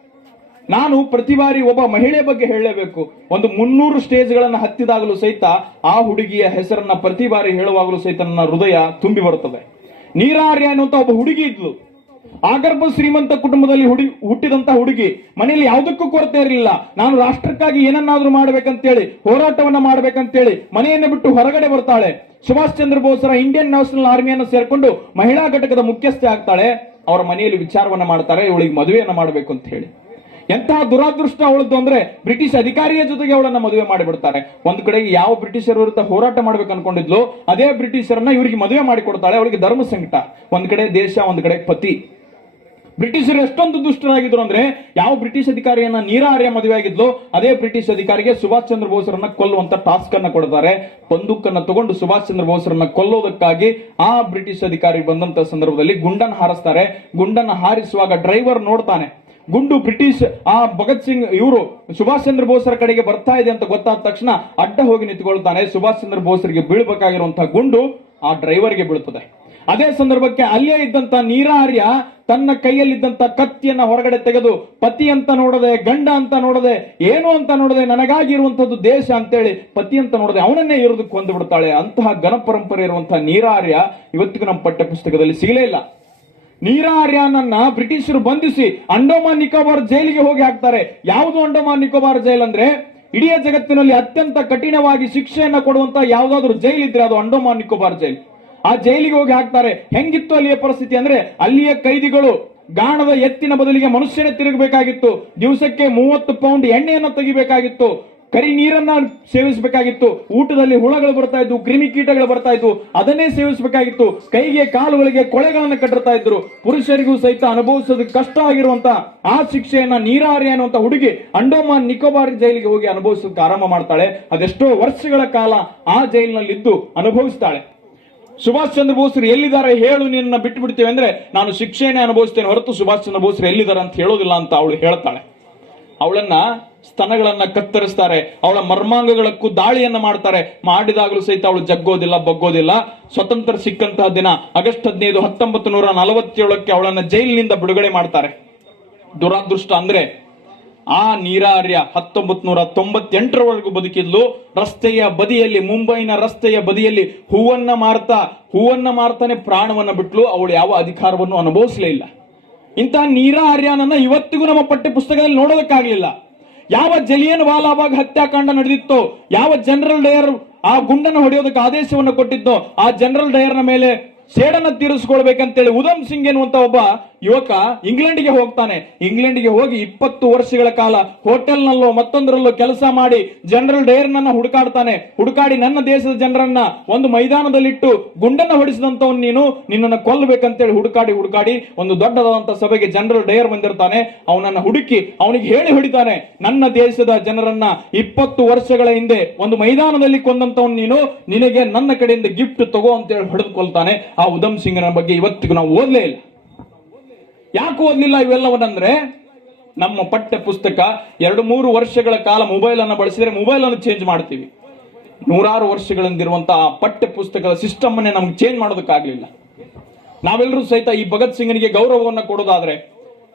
ನಾನು ಪ್ರತಿ ಬಾರಿ ಒಬ್ಬ ಮಹಿಳೆ ಬಗ್ಗೆ ಹೇಳಲೇಬೇಕು. ಒಂದು ಮುನ್ನೂರು ಸ್ಟೇಜ್ಗಳನ್ನು ಹತ್ತಿದಾಗಲೂ ಸಹಿತ ಆ ಹುಡುಗಿಯ ಹೆಸರನ್ನ ಪ್ರತಿ ಬಾರಿ ಹೇಳುವಾಗಲೂ ಸಹಿತ ನನ್ನ ಹೃದಯ ತುಂಬಿ ಬರುತ್ತದೆ. ನೀರಾರ್ಯ ಅನ್ನುವಂತ ಒಬ್ಬ ಹುಡುಗಿ ಇದ್ಲು. ಆಗರ್ಭ ಶ್ರೀಮಂತ ಕುಟುಂಬದಲ್ಲಿ ಹುಡಿ, ಹುಟ್ಟಿದಂತ ಹುಡುಗಿ, ಮನೆಯಲ್ಲಿ ಯಾವುದಕ್ಕೂ ಕೊರತೆ ಇರಲಿಲ್ಲ. ನಾನು ರಾಷ್ಟ್ರಕ್ಕಾಗಿ ಏನನ್ನಾದ್ರೂ ಮಾಡ್ಬೇಕಂತೇಳಿ, ಹೋರಾಟವನ್ನ ಮಾಡ್ಬೇಕಂತೇಳಿ ಮನೆಯನ್ನು ಬಿಟ್ಟು ಹೊರಗಡೆ ಬರ್ತಾಳೆ. ಸುಭಾಷ್ ಚಂದ್ರ ಬೋಸ್ರ ಇಂಡಿಯನ್ ನ್ಯಾಷನಲ್ ಆರ್ಮಿಯನ್ನು ಸೇರ್ಕೊಂಡು ಮಹಿಳಾ ಘಟಕದ ಮುಖ್ಯಸ್ಥೆ ಆಗ್ತಾಳೆ. ಅವರ ಮನೆಯಲ್ಲಿ ವಿಚಾರವನ್ನ ಮಾಡ್ತಾರೆ, ಇವಳಿಗೆ ಮದುವೆಯನ್ನ ಮಾಡಬೇಕು ಅಂತ ಹೇಳಿ. ಎಂತಹ ದುರಾದೃಷ್ಟ ಅವಳದ್ದು ಅಂದ್ರೆ ಬ್ರಿಟಿಷ್ ಅಧಿಕಾರಿಯ ಜೊತೆಗೆ ಅವಳನ್ನ ಮದುವೆ ಮಾಡಿಬಿಡ್ತಾರೆ. ಒಂದ್ ಕಡೆಗೆ ಯಾವ ಬ್ರಿಟಿಷರ ವಿರುದ್ಧ ಹೋರಾಟ ಮಾಡ್ಬೇಕು ಅನ್ಕೊಂಡಿದ್ಲು, ಅದೇ ಬ್ರಿಟಿಷರನ್ನ ಇವರಿಗೆ ಮದುವೆ ಮಾಡಿಕೊಡ್ತಾಳೆ, ಅವಳಿಗೆ ಧರ್ಮ ಸಂಕಟ. ಒಂದ್ ಕಡೆ ದೇಶ, ಒಂದ್ ಕಡೆ ಪತಿ. ಬ್ರಿಟಿಷರು ಎಷ್ಟೊಂದು ದುಷ್ಟರಾಗಿದ್ರು ಅಂದ್ರೆ ಯಾವ ಬ್ರಿಟಿಷ್ ಅಧಿಕಾರಿಯನ್ನ ನೀರಾರ್ಯ ಮದುವೆ ಆಗಿದ್ಲು, ಅದೇ ಬ್ರಿಟಿಷ್ ಅಧಿಕಾರಿಗೆ ಸುಭಾಷ್ ಚಂದ್ರ ಬೋಸ್ರನ್ನ ಕೊಲ್ಲುವಂತ ಟಾಸ್ಕ್ ಅನ್ನ ಕೊಡ್ತಾರೆ. ಬಂದೂಕನ್ನ ತಗೊಂಡು ಸುಭಾಷ್ ಚಂದ್ರ ಬೋಸ್ರನ್ನ ಕೊಲ್ಲೋದಕ್ಕಾಗಿ ಆ ಬ್ರಿಟಿಷ್ ಅಧಿಕಾರಿ ಬಂದಂತ ಸಂದರ್ಭದಲ್ಲಿ ಗುಂಡನ್ನ ಹಾರಿಸ್ತಾರೆ. ಗುಂಡನ್ನ ಹಾರಿಸುವಾಗ ಡ್ರೈವರ್ ನೋಡ್ತಾನೆ, ಗುಂಡು ಬ್ರಿಟಿಷ್, ಆ ಭಗತ್ ಸಿಂಗ್ ಇವರು ಸುಭಾಷ್ ಚಂದ್ರ ಬೋಸ್ರ ಕಡೆಗೆ ಬರ್ತಾ ಇದೆ ಅಂತ ಗೊತ್ತಾದ ತಕ್ಷಣ ಅಡ್ಡ ಹೋಗಿ ನಿಂತ್ಕೊಳ್ತಾನೆ. ಸುಭಾಷ್ ಚಂದ್ರ ಬೋಸ್ರಿಗೆ ಬೀಳ್ಬೇಕಾಗಿರುವಂತಹ ಗುಂಡು ಆ ಡ್ರೈವರ್ಗೆ ಬೀಳುತ್ತದೆ ಅದೇ ಸಂದರ್ಭಕ್ಕೆ ಅಲ್ಲೇ ಇದ್ದಂತ ನೀರಾರ್ಯ ತನ್ನ ಕೈಯಲ್ಲಿದ್ದಂತ ಕತ್ತಿಯನ್ನ ಹೊರಗಡೆ ತೆಗೆದು ಪತಿ ಅಂತ ನೋಡದೆ, ಗಂಡ ಅಂತ ನೋಡದೆ, ಏನು ಅಂತ ನೋಡದೆ ನನಗಾಗಿರುವಂತದ್ದು ದೇಶ ಅಂತೇಳಿ ಪತಿ ಅಂತ ನೋಡದೆ ಅವನನ್ನೇ ಇರೋದಕ್ಕೆ ಕೊಂದು ಬಿಡ್ತಾಳೆ. ಅಂತಹ ಘನ ಪರಂಪರೆ ಇರುವಂತಹ ನೀರಾರ್ಯ ಇವತ್ತಿಗೂ ನಮ್ಮ ಪಠ್ಯ ಪುಸ್ತಕದಲ್ಲಿ ಸಿಗಲೇ ಇಲ್ಲ. ನೀರಾರ್ಯನನ್ನ ಬ್ರಿಟಿಷರು ಬಂಧಿಸಿ ಅಂಡೋಮಾನ್ ನಿಕೋಬಾರ್ ಜೈಲಿಗೆ ಹೋಗಿ ಹಾಕ್ತಾರೆ. ಯಾವುದು ಅಂಡೋಮಾನ್ ನಿಕೋಬಾರ್ ಜೈಲ್ ಅಂದ್ರೆ? ಇಡೀ ಜಗತ್ತಿನಲ್ಲಿ ಅತ್ಯಂತ ಕಠಿಣವಾಗಿ ಶಿಕ್ಷೆಯನ್ನ ಕೊಡುವಂತ ಯಾವುದಾದ್ರೂ ಜೈಲ್ ಇದ್ರೆ ಅದು ಅಂಡೋಮಾನ್ ನಿಕೋಬಾರ್ ಜೈಲ್. ಆ ಜೈಲಿಗೆ ಹೋಗಿ ಹಾಕ್ತಾರೆ. ಹೆಂಗಿತ್ತು ಅಲ್ಲಿಯ ಪರಿಸ್ಥಿತಿ ಅಂದ್ರೆ ಅಲ್ಲಿಯ ಕೈದಿಗಳು ಗಾಣದ ಎತ್ತಿನ ಬದಲಿಗೆ ಮನುಷ್ಯನೇ ತಿರುಗಬೇಕಾಗಿತ್ತು. ದಿವಸಕ್ಕೆ ಮೂವತ್ತು ಪೌಂಡ್ ಎಣ್ಣೆಯನ್ನು ತೆಗಿಬೇಕಾಗಿತ್ತು. ಕರಿ ನೀರನ್ನ ಸೇವಿಸಬೇಕಾಗಿತ್ತು. ಊಟದಲ್ಲಿ ಹುಳಗಳು ಬರ್ತಾ ಇದ್ವು ಕ್ರಿಮಿಕೀಟಗಳು ಬರ್ತಾ ಇದ್ವು. ಅದನ್ನೇ ಸೇವಿಸಬೇಕಾಗಿತ್ತು. ಕೈಗೆ ಕಾಲುಗಳಿಗೆ ಕೊಳೆಗಳನ್ನು ಕಟ್ಟಿರ್ತಾ ಇದ್ರು. ಪುರುಷರಿಗೂ ಸಹಿತ ಅನುಭವಿಸೋದು ಕಷ್ಟ ಆಗಿರುವಂತ ಆ ಶಿಕ್ಷೆಯನ್ನ ನೀರಾರಿ ಅನ್ನುವಂತ ಹುಡುಗಿ ಅಂಡೋಮಾನ್ ನಿಕೋಬಾರ್ ಜೈಲಿಗೆ ಹೋಗಿ ಅನುಭವಿಸೋದಕ್ಕೆ ಆರಂಭ ಮಾಡ್ತಾಳೆ. ಅದೆಷ್ಟೋ ವರ್ಷಗಳ ಕಾಲ ಆ ಜೈಲಿನಲ್ಲಿ ಇದ್ದು ಅನುಭವಿಸ್ತಾಳೆ. ಸುಭಾಷ್ ಚಂದ್ರ ಬೋಸ್ರು ಎಲ್ಲಿದ್ದಾರೆ ಹೇಳು ನಿನ್ನ ಬಿಟ್ಟು ಬಿಡ್ತೇವೆ ಅಂದ್ರೆ ನಾನು ಶಿಕ್ಷೆನೇ ಅನುಭವಿಸ್ತೇನೆ ಹೊರತು ಸುಭಾಷ್ ಚಂದ್ರ ಬೋಸ್ರು ಎಲ್ಲಿದ್ದಾರೆ ಅಂತ ಹೇಳೋದಿಲ್ಲ ಅಂತ ಅವಳು ಹೇಳ್ತಾಳೆ. ಅವಳನ್ನ ಸ್ತನಗಳನ್ನ ಕತ್ತರಿಸ್ತಾರೆ, ಅವಳ ಮರ್ಮಾಂಗಗಳಕ್ಕೂ ದಾಳಿಯನ್ನ ಮಾಡ್ತಾರೆ. ಮಾಡಿದಾಗಲೂ ಸಹಿತ ಅವಳು ಜಗ್ಗೋದಿಲ್ಲ, ಬಗ್ಗೋದಿಲ್ಲ. ಸ್ವತಂತ್ರ ಸಿಕ್ಕಂತಹ ದಿನ ಆಗಸ್ಟ್ ಹದಿನೈದು, ಹತ್ತೊಂಬತ್ತು ನೂರ ನಲವತ್ತೇಳಕ್ಕೆ ಅವಳನ್ನ ಜೈಲಿನಿಂದ ಬಿಡುಗಡೆ ಮಾಡ್ತಾರೆ. ದುರಾದೃಷ್ಟ ಅಂದ್ರೆ ಆ ನೀರಾರ್ಯ ಹತ್ತೊಂಬತ್ ನೂರ ತೊಂಬತ್ತೆಂಟರವರೆಗೂ ಬದುಕಿದ್ಲು. ರಸ್ತೆಯ ಬದಿಯಲ್ಲಿ, ಮುಂಬೈನ ರಸ್ತೆಯ ಬದಿಯಲ್ಲಿ ಹೂವನ್ನ ಮಾರ್ತಾ, ಹೂವನ್ನ ಮಾರ್ತಾನೆ ಪ್ರಾಣವನ್ನ ಬಿಟ್ಲು. ಅವಳು ಯಾವ ಅಧಿಕಾರವನ್ನು ಅನುಭವಿಸಲೇ ಇಲ್ಲ. ಇಂತಹ ನೀರಾರ್ಯನನ್ನ ಇವತ್ತಿಗೂ ನಮ್ಮ ಪಠ್ಯ ಪುಸ್ತಕದಲ್ಲಿ ನೋಡೋದಕ್ಕಾಗ್ಲಿಲ್ಲ. ಯಾವ ಜಲಿಯನ್ ವಾಲಾಬಾಗ್ ಹತ್ಯಾಕಾಂಡ ನಡೆದಿತ್ತೋ, ಯಾವ ಜನರಲ್ ಡಯರ್ ಆ ಗುಂಡನ್ನು ಹೊಡೆಯೋದಕ್ಕೆ ಆದೇಶವನ್ನು ಕೊಟ್ಟಿದ್ದೋ ಆ ಜನರಲ್ ಡಯರ್ನ ಮೇಲೆ ಸೇಡನ್ನ ತೀರಿಸಿಕೊಳ್ಬೇಕಂತೇಳಿ ಉಧಮ್ ಸಿಂಗ್ ಎನ್ನುವಂತ ಒಬ್ಬ ಯುವಕ ಇಂಗ್ಲೆಂಡ್ಗೆ ಹೋಗ್ತಾನೆ. ಇಂಗ್ಲೆಂಡ್ಗೆ ಹೋಗಿ ಇಪ್ಪತ್ತು ವರ್ಷಗಳ ಕಾಲ ಹೋಟೆಲ್ನಲ್ಲೋ ಮತ್ತೊಂದರಲ್ಲೋ ಕೆಲಸ ಮಾಡಿ ಜನರಲ್ ಡೇರ್ನನ್ನ ಹುಡುಕಾಡ್ತಾನೆ. ಹುಡುಕಾಡಿ ನನ್ನ ದೇಶದ ಜನರನ್ನ ಒಂದು ಮೈದಾನದಲ್ಲಿಟ್ಟು ಗುಂಡನ್ನ ಹೊಡಿಸಿದಂತವ್ ನೀನು, ನಿನ್ನನ್ನು ಕೊಲ್ಲಬೇಕಂತೇಳಿ ಹುಡುಕಾಡಿ ಹುಡುಕಾಡಿ ಒಂದು ದೊಡ್ಡದಾದಂತ ಸಭೆಗೆ ಜನರಲ್ ಡೈರ್ ಬಂದಿರ್ತಾನೆ. ಅವನನ್ನ ಹುಡುಕಿ ಅವನಿಗೆ ಹೇಳಿ ಹೊಡಿತಾನೆ, ನನ್ನ ದೇಶದ ಜನರನ್ನ ಇಪ್ಪತ್ತು ವರ್ಷಗಳ ಹಿಂದೆ ಒಂದು ಮೈದಾನದಲ್ಲಿ ಕೊಂದಂತವನ್ ನೀನು, ನಿನಗೆ ನನ್ನ ಕಡೆಯಿಂದ ಗಿಫ್ಟ್ ತಗೋ ಅಂತೇಳಿ ಹೊಡೆದುಕೊಳ್ತಾನೆ ಆ ಉಧಮ್ ಸಿಂಗ್ನ ಬಗ್ಗೆ ಇವತ್ತಿಗೂ ನಾವು ಓದ್ಲೇ ಇಲ್ಲ. ಯಾಕೆ ಓದ್ಲಿಲ್ಲ ಇವೆಲ್ಲವನ್ನಂದ್ರೆ ನಮ್ಮ ಪಠ್ಯ ಪುಸ್ತಕ ಎರಡು ಮೂರು ವರ್ಷಗಳ ಕಾಲ ಮೊಬೈಲ್ ಅನ್ನು ಬಳಸಿದ್ರೆ ಮೊಬೈಲ್ ಅನ್ನು ಚೇಂಜ್ ಮಾಡ್ತೀವಿ. ನೂರಾರು ವರ್ಷಗಳಿಂದಿರುವಂತಹ ಪಠ್ಯ ಪುಸ್ತಕದ ಸಿಸ್ಟಮ್ ಅನ್ನೇ ನಮ್ಗೆ ಚೇಂಜ್ ಮಾಡೋದಕ್ಕಾಗಲಿಲ್ಲ. ನಾವೆಲ್ಲರೂ ಸಹಿತ ಈ ಭಗತ್ ಸಿಂಗನಿಗೆ ಗೌರವವನ್ನು ಕೊಡೋದಾದ್ರೆ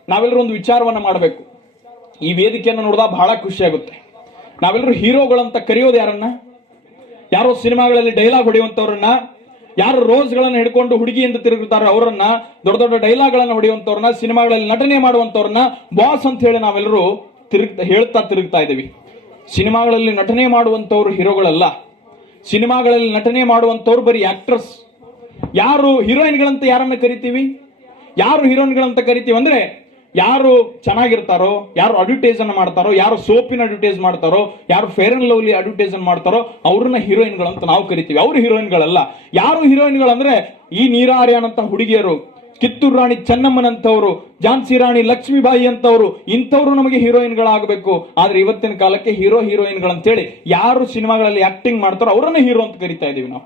ನಾವೆಲ್ಲರೂ ಒಂದು ವಿಚಾರವನ್ನ ಮಾಡಬೇಕು. ಈ ವೇದಿಕೆಯನ್ನು ನೋಡಿದಾಗ ಬಹಳ ಖುಷಿ ಆಗುತ್ತೆ. ನಾವೆಲ್ಲರೂ ಹೀರೋಗಳಂತ ಕರೆಯೋದು ಯಾರನ್ನ? ಯಾರೋ ಸಿನಿಮಾಗಳಲ್ಲಿ ಡೈಲಾಗ್ ಹೊಡೆಯುವಂತವ್ರನ್ನ? ಯಾರು ರೋಸ್ಗಳನ್ನು ಹಿಡ್ಕೊಂಡು ಹುಡುಗಿಯಿಂದ ತಿರುಗುತ್ತಾರೆ ಅವರನ್ನ, ದೊಡ್ಡ ದೊಡ್ಡ ಡೈಲಾಗ್ಗಳನ್ನ ಹೊಡೆಯುವಂತವ್ರನ್ನ ಸಿನಿಮಾಗಳಲ್ಲಿ ನಟನೆ ಮಾಡುವಂತವ್ರನ್ನ ಬಾಸ್ ಅಂತ ಹೇಳಿ ನಾವೆಲ್ಲರೂ ತಿರುಗ್ ಹೇಳ್ತಾ ತಿರುಗ್ತಾ ಇದ್ದೀವಿ. ಸಿನಿಮಾಗಳಲ್ಲಿ ನಟನೆ ಮಾಡುವಂತವ್ರು ಹೀರೋಗಳಲ್ಲ. ಸಿನಿಮಾಗಳಲ್ಲಿ ನಟನೆ ಮಾಡುವಂತವ್ರು ಬರೀ ಆಕ್ಟರ್ಸ್ ಯಾರು ಹೀರೋಯಿನ್ಗಳಂತ ಯಾರನ್ನ ಕರಿತೀವಿ? ಯಾರು ಹೀರೋಯಿನ್ಗಳಂತ ಕರಿತೀವಿ ಅಂದ್ರೆ ಯಾರು ಚೆನ್ನಾಗಿರ್ತಾರೋ, ಯಾರು ಅಡ್ವರ್ಟೈಸ್ ಅನ್ನ ಮಾಡ್ತಾರೋ, ಯಾರು ಸೋಪಿನ ಅಡ್ವರ್ಟೈಸ್ ಮಾಡ್ತಾರೋ, ಯಾರು ಫೇರ್ ಅಂಡ್ ಲವ್ಲಿ ಅಡ್ವರ್ಟೈಸ್ ಮಾಡ್ತಾರೋ, ಅವ್ರನ್ನ ಅಂತ ನಾವು ಕರಿತೀವಿ. ಅವರು ಹೀರೋಯಿನ್ಗಳಲ್ಲ ಯಾರು ಹೀರೋಯಿನ್ಗಳಂದ್ರೆ ಈ ನೀರಾರ್ಯನಂತ ಹುಡುಗಿಯರು, ಕಿತ್ತೂರು ರಾಣಿ ಚೆನ್ನಮ್ಮನಂತವರು ಝಾನ್ಸಿ ರಾಣಿ ಲಕ್ಷ್ಮೀಬಾಯಿ ಅಂತವರು ಇಂಥವ್ರು ನಮಗೆ ಹೀರೋಯಿನ್ಗಳಾಗಬೇಕು ಆದ್ರೆ ಇವತ್ತಿನ ಕಾಲಕ್ಕೆ ಹೀರೋ ಹೀರೋಯಿನ್ಗಳಂತೇಳಿ ಯಾರು ಸಿನಿಮಾಗಳಲ್ಲಿ ಆಕ್ಟಿಂಗ್ ಮಾಡ್ತಾರೋ, ಅವರನ್ನ ಹೀರೋ ಅಂತ ಕರಿತಾ ಇದೀವಿ ನಾವು.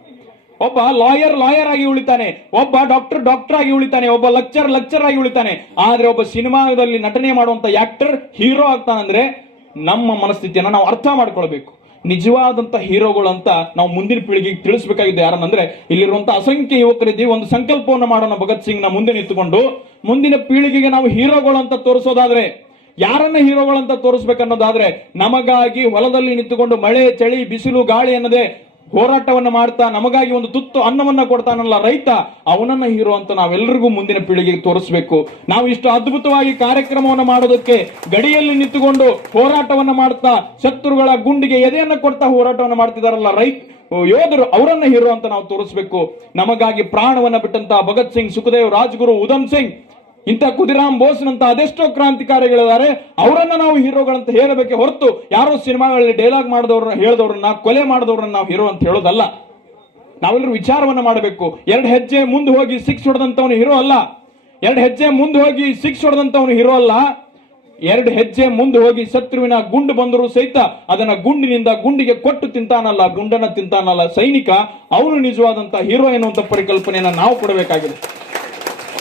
ಒಬ್ಬ ಲಾಯರ್ ಲಾಯರ್ ಆಗಿ ಉಳಿತಾನೆ. ಒಬ್ಬ ಡಾಕ್ಟರ್ ಡಾಕ್ಟರ್ ಆಗಿ ಉಳಿತಾನೆ. ಒಬ್ಬ ಲೆಕ್ಚರ್ ಲೆಕ್ಚರ್ ಆಗಿ ಉಳಿತಾನೆ. ಆದ್ರೆ ಒಬ್ಬ ಸಿನಿಮಾದಲ್ಲಿ ನಟನೆ ಮಾಡುವಂತ ಆಕ್ಟರ್ ಹೀರೋ ಆಗ್ತಾನಂದ್ರೆ ನಮ್ಮ ಮನಸ್ಥಿತಿಯನ್ನ ನಾವು ಅರ್ಥ ಮಾಡ್ಕೊಳ್ಬೇಕು. ನಿಜವಾದಂತ ಹೀರೋಗಳು ಅಂತ ನಾವು ಮುಂದಿನ ಪೀಳಿಗೆಗೆ ತಿಳಿಸ್ಬೇಕಾಗಿದ್ದು ಯಾರನ್ನಂದ್ರೆ ಇಲ್ಲಿರುವಂತ ಅಸಂಖ್ಯ ಯುವಕರಿದ್ದೀವಿ. ಒಂದು ಸಂಕಲ್ಪವನ್ನು ಮಾಡೋಣ ಭಗತ್ ಸಿಂಗ್ನ ಮುಂದೆ ನಿಂತುಕೊಂಡು. ಮುಂದಿನ ಪೀಳಿಗೆಗೆ ನಾವು ಹೀರೋಗಳು ಅಂತ ತೋರಿಸೋದಾದ್ರೆ, ಯಾರನ್ನ ಹೀರೋಗಳಂತ ತೋರಿಸ್ಬೇಕನ್ನೋದಾದ್ರೆ, ನಮಗಾಗಿ ಹೊಲದಲ್ಲಿ ನಿಂತುಕೊಂಡು ಮಳೆ, ಚಳಿ, ಬಿಸಿಲು, ಗಾಳಿ ಅನ್ನದೆ ಹೋರಾಟವನ್ನ ಮಾಡ್ತಾ ನಮಗಾಗಿ ಒಂದು ತುತ್ತು ಅನ್ನವನ್ನ ಕೊಡ್ತಾನಲ್ಲ ರೈತ, ಅವನನ್ನ ಹೀರೋ ಅಂತ ನಾವೆಲ್ಲರಿಗೂ ಮುಂದಿನ ಪೀಳಿಗೆಗೆ ತೋರಿಸಬೇಕು. ನಾವು ಇಷ್ಟು ಅದ್ಭುತವಾಗಿ ಕಾರ್ಯಕ್ರಮವನ್ನು ಮಾಡೋದಕ್ಕೆ ಗಡಿಯಲ್ಲಿ ನಿಂತುಕೊಂಡು ಹೋರಾಟವನ್ನ ಮಾಡ್ತಾ ಶತ್ರುಗಳ ಗುಂಡಿಗೆ ಎದೆಯನ್ನ ಕೊಡ್ತಾ ಹೋರಾಟವನ್ನ ಮಾಡ್ತಿದಾರಲ್ಲ ರೈತ ಯೋಧರು ಅವರನ್ನ ಹೀರೋ ಅಂತ ನಾವು ತೋರಿಸ್ಬೇಕು. ನಮಗಾಗಿ ಪ್ರಾಣವನ್ನ ಬಿಟ್ಟಂತ ಭಗತ್ ಸಿಂಗ್, ಸುಖದೇವ್, ರಾಜ್ಗುರು, ಉಧಮ್ ಸಿಂಗ್ ಇಂಥ ಕುದಿರಾಮ್ ಬೋಸ್ನಂತ ಅದೆಷ್ಟೋ ಕ್ರಾಂತಿಕಾರಿಗಳಿದ್ದಾರೆ. ಅವರನ್ನ ನಾವು ಹೀರೋಗಳಂತ ಹೇಳಬೇಕೆ ಹೊರತು ಯಾರೋ ಸಿನಿಮಾಗಳಲ್ಲಿ ಡೈಲಾಗ್ ಮಾಡಿದವ್ರನ್ನ ಹೇಳಿದವ್ರನ್ನ, ಕೊಲೆ ಮಾಡಿದವ್ರನ್ನ ನಾವು ಹೀರೋ ಅಂತ ಹೇಳೋದಲ್ಲ. ನಾವೆಲ್ಲರೂ ವಿಚಾರವನ್ನ ಮಾಡಬೇಕು. ಎರಡು ಹೆಜ್ಜೆ ಮುಂದೆ ಹೋಗಿ ಸಿಕ್ಸ್ ಹೊಡೆದಂತವನು ಹೀರೋ ಅಲ್ಲ. ಎರಡು ಹೆಜ್ಜೆ ಮುಂದೆ ಹೋಗಿ ಸಿಕ್ಸ್ ಹೊಡೆದಂತವನು ಹೀರೋ ಅಲ್ಲ. ಎರಡು ಹೆಜ್ಜೆ ಮುಂದೆ ಹೋಗಿ ಶತ್ರುವಿನ ಗುಂಡು ಬಂದರೂ ಸಹಿತ ಅದನ್ನ ಗುಂಡಿನಿಂದ ಗುಂಡಿಗೆ ಕೊಟ್ಟು ತಿಂತಾನಲ್ಲ, ಗುಂಡನ್ನ ತಿಂತಾನಲ್ಲ ಸೈನಿಕ, ಅವನು ನಿಜವಾದಂತಹ ಹೀರೋ ಎನ್ನುವಂತ ಪರಿಕಲ್ಪನೆಯನ್ನ ನಾವು ಕೊಡಬೇಕಾಗಿದೆ.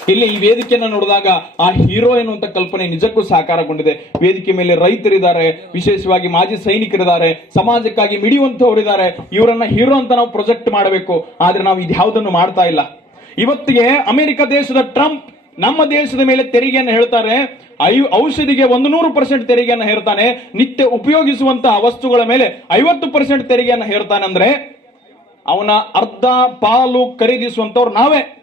ಇಲ್ಲಿ ಈ ವೇದಿಕೆಯನ್ನ ನೋಡಿದಾಗ ಆ ಹೀರೋ ಎನ್ನುವಂತ ಕಲ್ಪನೆ ನಿಜಕ್ಕೂ ಸಾಕಾರಗೊಂಡಿದೆ. ವೇದಿಕೆ ಮೇಲೆ ರೈತರಿದ್ದಾರೆ, ವಿಶೇಷವಾಗಿ ಮಾಜಿ ಸೈನಿಕರಿದ್ದಾರೆ, ಸಮಾಜಕ್ಕಾಗಿ ಮಿಡಿಯುವಂತವರಿದ್ದಾರೆ ಇವರನ್ನ ಹೀರೋ ಅಂತ ನಾವು ಪ್ರೊಜೆಕ್ಟ್ ಮಾಡಬೇಕು, ಆದ್ರೆ ನಾವು ಇದ್ಯಾವುದನ್ನು ಮಾಡ್ತಾ ಇಲ್ಲ. ಇವತ್ತಿಗೆ ಅಮೆರಿಕ ದೇಶದ ಟ್ರಂಪ್ ನಮ್ಮ ದೇಶದ ಮೇಲೆ ತೆರಿಗೆಯನ್ನು ಹೇಳ್ತಾರೆ. ಐ- ಔಷಧಿಗೆ ಒಂದು ನೂರು ಪರ್ಸೆಂಟ್ ತೆರಿಗೆಯನ್ನು ಹೇರ್ತಾನೆ ನಿತ್ಯ ಉಪಯೋಗಿಸುವಂತಹ ವಸ್ತುಗಳ ಮೇಲೆ ಐವತ್ತು ಪರ್ಸೆಂಟ್ ತೆರಿಗೆಯನ್ನು ಹೇರ್ತಾನೆ ಅಂದ್ರೆ ಅವನ ಅರ್ಧ ಪಾಲು ಖರೀದಿಸುವಂತವ್ರು ನಾವೇ.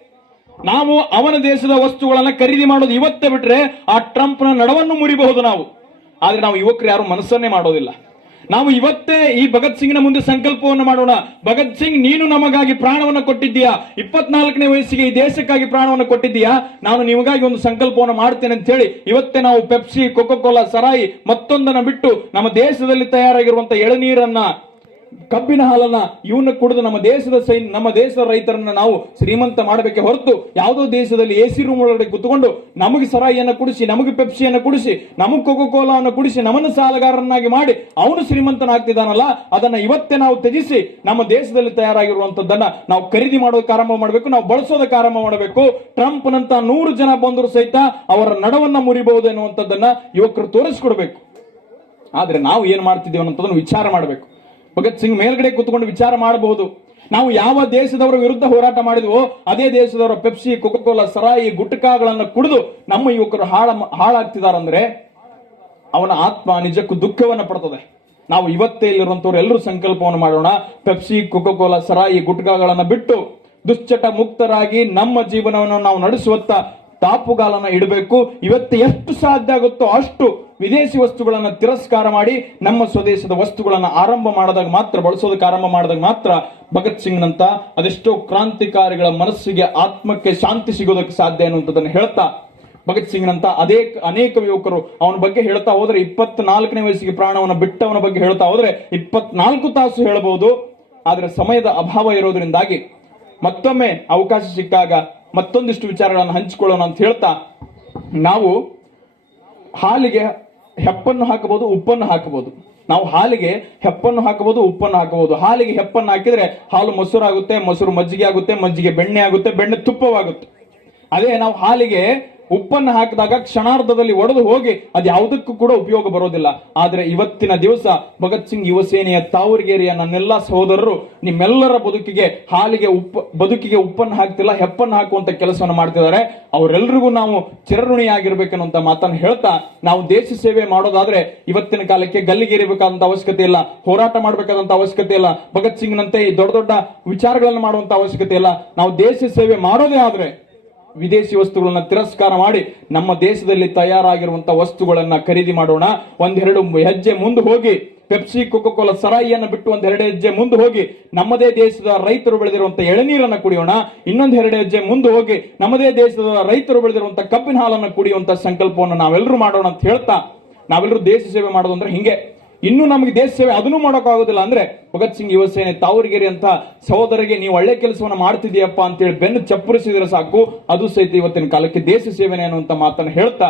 ನಾವು ಅವನ ದೇಶದ ವಸ್ತುಗಳನ್ನ ಖರೀದಿ ಮಾಡೋದು ಇವತ್ತೇ ಬಿಟ್ರೆ ಆ ಟ್ರಂಪ್ನ ನಡವನ್ನು ಮುರಿಬಹುದು ನಾವು. ಆದ್ರೆ ನಾವು ಯುವಕರು ಯಾರು ಮನಸ್ಸನ್ನೇ ಮಾಡೋದಿಲ್ಲ. ನಾವು ಇವತ್ತೇ ಈ ಭಗತ್ ಸಿಂಗ್ನ ಮುಂದೆ ಸಂಕಲ್ಪವನ್ನು ಮಾಡೋಣ. ಭಗತ್ ಸಿಂಗ್, ನೀನು ನಮಗಾಗಿ ಪ್ರಾಣವನ್ನು ಕೊಟ್ಟಿದ್ದೀಯಾ? ಇಪ್ಪತ್ನಾಲ್ಕನೇ ವಯಸ್ಸಿಗೆ ಈ ದೇಶಕ್ಕಾಗಿ ಪ್ರಾಣವನ್ನು ಕೊಟ್ಟಿದ್ದೀಯಾ? ನಾನು ನಿಮಗಾಗಿ ಒಂದು ಸಂಕಲ್ಪವನ್ನು ಮಾಡ್ತೇನೆ ಅಂತ ಹೇಳಿ ಇವತ್ತೇ ನಾವು ಪೆಪ್ಸಿ ಕೊಕೋ ಕೋಲಾ ಸರಾಯಿ ಮತ್ತೊಂದನ್ನು ಬಿಟ್ಟು ನಮ್ಮ ದೇಶದಲ್ಲಿ ತಯಾರಾಗಿರುವಂತಹ ಎಳನೀರನ್ನ ಕಬ್ಬಿನ ಹಾಲನ್ನ ಇವನ್ನ ಕುಡಿದು ನಮ್ಮ ದೇಶದ ಸೈನ್ ನಮ್ಮ ದೇಶದ ರೈತರನ್ನ ನಾವು ಶ್ರೀಮಂತ ಮಾಡಬೇಕೆ ಹೊರತು ಯಾವುದೋ ದೇಶದಲ್ಲಿ ಎ ಸಿ ರೂಮ್ ಒಳಗಡೆ ಕುತ್ಕೊಂಡು ನಮಗೆ ಸರಾಯಿಯನ್ನು ಕುಡಿಸಿ, ನಮಗೆ ಪೆಪ್ಸಿಯನ್ನು ಕುಡಿಸಿ, ನಮಗೆ ಕೊಕೋ ಕೋಲಾವನ್ನು ಕುಡಿಸಿ, ನಮ್ಮನ್ನು ಸಾಲಗಾರರನ್ನಾಗಿ ಮಾಡಿ ಅವನು ಶ್ರೀಮಂತನಾಗ್ತಿದ್ದಾನಲ್ಲ, ಅದನ್ನ ಇವತ್ತೇ ನಾವು ತ್ಯಜಿಸಿ ನಮ್ಮ ದೇಶದಲ್ಲಿ ತಯಾರಾಗಿರುವಂತದ್ದನ್ನ ನಾವು ಖರೀದಿ ಮಾಡೋದಕ್ಕೆ ಆರಂಭ ಮಾಡಬೇಕು, ನಾವು ಬಳಸೋದಕ್ಕೆ ಆರಂಭ ಮಾಡಬೇಕು. ಟ್ರಂಪ್ ನಂತ ನೂರು ಜನ ಬಂದರೂ ಸಹಿತ ಅವರ ನಡವನ್ನ ಮುರಿಬಹುದು ಎನ್ನುವಂಥದ್ದನ್ನ ಯುವಕರು ತೋರಿಸ್ಕೊಡ್ಬೇಕು. ಆದ್ರೆ ನಾವು ಏನ್ ಮಾಡ್ತಿದ್ದೇವೆ ಅನ್ನೋದನ್ನು ವಿಚಾರ ಮಾಡಬೇಕು. ಭಗತ್ ಸಿಂಗ್ ಮೇಲ್ಗಡೆ ಕೂತ್ಕೊಂಡು ವಿಚಾರ ಮಾಡಬಹುದು. ನಾವು ಯಾವ ದೇಶದವರ ವಿರುದ್ಧ ಹೋರಾಟ ಮಾಡಿದ್ವೋ, ಅದೇ ದೇಶದವರ ಪೆಪ್ಸಿ, ಕೊಕೋಕೋಲಾ, ಸರಾಯಿ, ಗುಟ್ಕಾಗಳನ್ನು ಕುಡಿದು ನಮ್ಮ ಯುವಕರು ಹಾಳ ಹಾಳಾಗ್ತಿದಾರಂದ್ರೆ ಅವನ ಆತ್ಮ ನಿಜಕ್ಕೂ ದುಃಖವನ್ನು ಪಡ್ತದೆ. ನಾವು ಇವತ್ತೇ ಇಲ್ಲಿರುವಂತವ್ರು ಎಲ್ಲರೂ ಸಂಕಲ್ಪವನ್ನು ಮಾಡೋಣ. ಪೆಪ್ಸಿ, ಕೊಕೋಕೋಲಾ, ಸರಾಯಿ, ಗುಟ್ಕಾಗಳನ್ನು ಬಿಟ್ಟು ದುಶ್ಚಟ ಮುಕ್ತರಾಗಿ ನಮ್ಮ ಜೀವನವನ್ನು ನಾವು ನಡೆಸುವತ್ತ ತಾಪುಗಾಲನ್ನ ಇಡಬೇಕು. ಇವತ್ತು ಎಷ್ಟು ಸಾಧ್ಯ ಆಗುತ್ತೋ ಅಷ್ಟು ವಿದೇಶಿ ವಸ್ತುಗಳನ್ನು ತಿರಸ್ಕಾರ ಮಾಡಿ ನಮ್ಮ ಸ್ವದೇಶದ ವಸ್ತುಗಳನ್ನು ಆರಂಭ ಮಾಡಿದಾಗ ಮಾತ್ರ, ಬಳಸೋದಕ್ಕೆ ಆರಂಭ ಮಾಡಿದಾಗ ಮಾತ್ರ ಭಗತ್ ಸಿಂಗ್ ನಂತ ಅದೆಷ್ಟೋ ಕ್ರಾಂತಿಕಾರಿಗಳ ಮನಸ್ಸಿಗೆ ಆತ್ಮಕ್ಕೆ ಶಾಂತಿ ಸಿಗೋದಕ್ಕೆ ಸಾಧ್ಯ ಅನ್ನುವಂಥದ್ದನ್ನು ಹೇಳ್ತಾ ಭಗತ್ ಸಿಂಗ್ ನಂತ ಅದೇ ಅನೇಕ ಯುವಕರು ಅವನ ಬಗ್ಗೆ ಹೇಳ್ತಾ ಹೋದ್ರೆ ಇಪ್ಪತ್ನಾಲ್ಕನೇ ವಯಸ್ಸಿಗೆ ಪ್ರಾಣವನ್ನು ಬಿಟ್ಟವನ ಬಗ್ಗೆ ಹೇಳ್ತಾ ಹೋದ್ರೆ ಇಪ್ಪತ್ನಾಲ್ಕು ತಾಸು ಹೇಳಬಹುದು ಆದರೆ ಸಮಯದ ಅಭಾವ ಇರೋದ್ರಿಂದಾಗಿ ಮತ್ತೊಮ್ಮೆ ಅವಕಾಶ ಸಿಕ್ಕಾಗ ಮತ್ತೊಂದಿಷ್ಟು ವಿಚಾರಗಳನ್ನು ಹಂಚಿಕೊಳ್ಳೋಣ ಅಂತ ಹೇಳ್ತಾ ನಾವು ಹಾಲಿಗೆ ಹೆಪ್ಪನ್ನು ಹಾಕಬಹುದು, ಉಪ್ಪನ್ನು ಹಾಕಬಹುದು. ನಾವು ಹಾಲಿಗೆ ಹೆಪ್ಪನ್ನು ಹಾಕಬಹುದು, ಉಪ್ಪನ್ನು ಹಾಕಬಹುದು. ಹಾಲಿಗೆ ಹೆಪ್ಪನ್ನು ಹಾಕಿದ್ರೆ ಹಾಲು ಮೊಸರು ಆಗುತ್ತೆ ಮೊಸರು ಮಜ್ಜಿಗೆ ಆಗುತ್ತೆ, ಮಜ್ಜಿಗೆ ಬೆಣ್ಣೆ ಆಗುತ್ತೆ, ಬೆಣ್ಣೆ ತುಪ್ಪವಾಗುತ್ತೆ. ಅದೇ ನಾವು ಹಾಲಿಗೆ ಉಪ್ಪನ್ನು ಹಾಕಿದಾಗ ಕ್ಷಣಾರ್ಧದಲ್ಲಿ ಒಡೆದು ಹೋಗಿ ಅದು ಯಾವುದಕ್ಕೂ ಕೂಡ ಉಪಯೋಗ ಬರೋದಿಲ್ಲ. ಆದರೆ ಇವತ್ತಿನ ದಿವಸ ಭಗತ್ ಸಿಂಗ್ ಯುವಸೇನೆಯ ತಾವರಿಗೇರಿಯ ನನ್ನೆಲ್ಲ ಸಹೋದರರು ನಿಮ್ಮೆಲ್ಲರ ಬದುಕಿಗೆ ಹಾಲಿಗೆ ಉಪ್ಪು, ಬದುಕಿಗೆ ಉಪ್ಪನ್ನು ಹಾಕ್ತಿಲ್ಲ, ಹೆಪ್ಪನ್ನು ಹಾಕುವಂತ ಕೆಲಸವನ್ನು ಮಾಡ್ತಿದ್ದಾರೆ. ಅವರೆಲ್ಲರಿಗೂ ನಾವು ಚಿರಋಣಿಯಾಗಿರ್ಬೇಕನ್ನುವಂತ ಮಾತನ್ನು ಹೇಳ್ತಾ ನಾವು ದೇಶ ಸೇವೆ ಮಾಡೋದಾದ್ರೆ ಇವತ್ತಿನ ಕಾಲಕ್ಕೆ ಗಲ್ಲಿಗೇರಿಬೇಕಾದಂತ ಅವಶ್ಯಕತೆ ಇಲ್ಲ, ಹೋರಾಟ ಮಾಡಬೇಕಾದಂತ ಅವಶ್ಯಕತೆ ಇಲ್ಲ, ಭಗತ್ ಸಿಂಗ್ನಂತೆ ಈ ದೊಡ್ಡ ದೊಡ್ಡ ವಿಚಾರಗಳನ್ನು ಮಾಡುವಂತ ಅವಶ್ಯಕತೆ ಇಲ್ಲ. ನಾವು ದೇಶ ಸೇವೆ ಮಾಡೋದೇ ಆದ್ರೆ ವಿದೇಶಿ ವಸ್ತುಗಳನ್ನ ತಿರಸ್ಕಾರ ಮಾಡಿ ನಮ್ಮ ದೇಶದಲ್ಲಿ ತಯಾರಾಗಿರುವಂತಹ ವಸ್ತುಗಳನ್ನ ಖರೀದಿ ಮಾಡೋಣ. ಒಂದೆರಡು ಹೆಜ್ಜೆ ಮುಂದೆ ಹೋಗಿ ಪೆಪ್ಸಿ ಕೋಲ ಸರಾಯಿಯನ್ನು ಬಿಟ್ಟು ಒಂದ್ ಎರಡು ಹೆಜ್ಜೆ ಮುಂದೆ ಹೋಗಿ ನಮ್ಮದೇ ದೇಶದ ರೈತರು ಬೆಳೆದಿರುವಂತಹ ಎಳನೀರನ್ನು ಕುಡಿಯೋಣ. ಇನ್ನೊಂದು ಎರಡು ಹೆಜ್ಜೆ ಮುಂದೆ ಹೋಗಿ ನಮ್ಮದೇ ದೇಶದ ರೈತರು ಬೆಳೆದಿರುವಂತಹ ಕಬ್ಬಿನ ಹಾಲನ್ನು ಕುಡಿಯುವಂತ ಸಂಕಲ್ಪವನ್ನು ನಾವೆಲ್ಲರೂ ಮಾಡೋಣ ಅಂತ ಹೇಳ್ತಾ ನಾವೆಲ್ಲರೂ ದೇಶ ಸೇವೆ ಮಾಡೋದು ಅಂದ್ರೆ ಹಿಂಗೆ. ಇನ್ನು ನಮಗೆ ದೇಶ ಸೇವೆ ಅದನ್ನು ಮಾಡೋಕ್ಕಾಗೋದಿಲ್ಲ ಅಂದ್ರೆ ಭಗತ್ ಸಿಂಗ್ ಯುವ ಸೇನೆ ತಾವರಿಗೆರೆ ಅಂತ ಸಹೋದರಿಗೆ ನೀವು ಒಳ್ಳೆ ಕೆಲಸವನ್ನು ಮಾಡ್ತಿದೀಯಪ್ಪ ಅಂತೇಳಿ ಬೆನ್ನು ಚಪ್ಪರಿಸಿದ್ರೆ ಸಾಕು. ಅದು ಸಹಿತ ಇವತ್ತಿನ ಕಾಲಕ್ಕೆ ದೇಶ ಸೇವೆನೆ ಅನ್ನುವಂಥ ಮಾತನ್ನು ಹೇಳ್ತಾ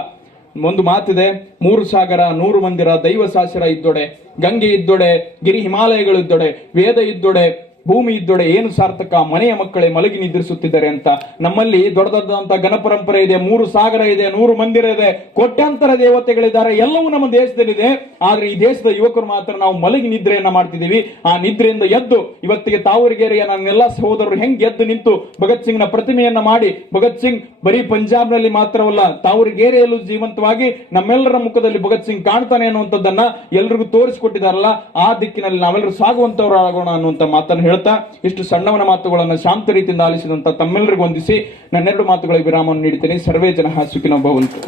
ಒಂದು ಮಾತಿದೆ. ಮೂರು ಸಾಗರ, ನೂರು ಮಂದಿರ, ದೈವ ಸಾಸಿರ ಇದ್ದೊಡೆ, ಗಂಗೆ ಇದ್ದೊಡೆ, ಗಿರಿ ಹಿಮಾಲಯಗಳು ಇದ್ದೊಡೆ, ವೇದ ಇದ್ದೊಡೆ ಭೂಮಿ ಇದ್ದೊಡೆ ಏನು ಸಾರ್ಥಕ? ಮನೆಯ ಮಕ್ಕಳೇ ಮಲಗಿ ನಿದ್ರಿಸುತ್ತಿದ್ದಾರೆ ಅಂತ. ನಮ್ಮಲ್ಲಿ ದೊಡ್ಡದಾದಂತಹ ಗಣಪರಂಪರೆ ಇದೆ, ಮೂರು ಸಾಗರ ಇದೆ, ನೂರು ಮಂದಿರ ಇದೆ, ಕೋಟ್ಯಾಂತರ ದೇವತೆಗಳಿದ್ದಾರೆ, ಎಲ್ಲವೂ ನಮ್ಮ ದೇಶದಲ್ಲಿದೆ. ಆದ್ರೆ ಈ ದೇಶದ ಯುವಕರು ಮಾತ್ರ ನಾವು ಮಲಗಿ ನಿದ್ರೆಯನ್ನ ಮಾಡ್ತಿದ್ದೀವಿ. ಆ ನಿದ್ರೆಯಿಂದ ಎದ್ದು, ಇವತ್ತಿಗೆ ತಾವರಿಗೆರೆಯ ನನ್ನೆಲ್ಲ ಸಹೋದರರು ಹೆಂಗ್ ಎದ್ದು ನಿಂತು ಭಗತ್ ಸಿಂಗ್ನ ಪ್ರತಿಮೆಯನ್ನ ಮಾಡಿ, ಭಗತ್ ಸಿಂಗ್ ಬರೀ ಪಂಜಾಬ್ನಲ್ಲಿ ಮಾತ್ರವಲ್ಲ, ತಾವರಿಗೆರೆಯಲ್ಲೂ ಜೀವಂತವಾಗಿ ನಮ್ಮೆಲ್ಲರ ಮುಖದಲ್ಲಿ ಭಗತ್ ಸಿಂಗ್ ಕಾಣ್ತಾನೆ ಅನ್ನುವಂಥದ್ದನ್ನ ಎಲ್ರಿಗೂ ತೋರಿಸಿಕೊಟ್ಟಿದಾರಲ್ಲ ಆ ದಿಕ್ಕಿನಲ್ಲಿ ನಾವೆಲ್ಲರೂ ಸಾಗುವಂತವರಾಗೋಣ ಅನ್ನುವಂತ ಮಾತನ್ನು ಹೇಳ್ತಾ ಇಷ್ಟು ಸಣ್ಣವನ ಮಾತುಗಳನ್ನು ಶಾಂತ ರೀತಿಯಿಂದ ಆಲಿಸಿದಂತ ತಮ್ಮೆಲ್ಲರಿಗೂ ವಂದಿಸಿ ನನ್ನೆರಡು ಮಾತುಗಳಿಗೆ ವಿರಾಮವನ್ನು ನೀಡುತ್ತೇನೆ. ಸರ್ವೇ ಜನ ಹಾಸುಕಿನ ಭವಂತು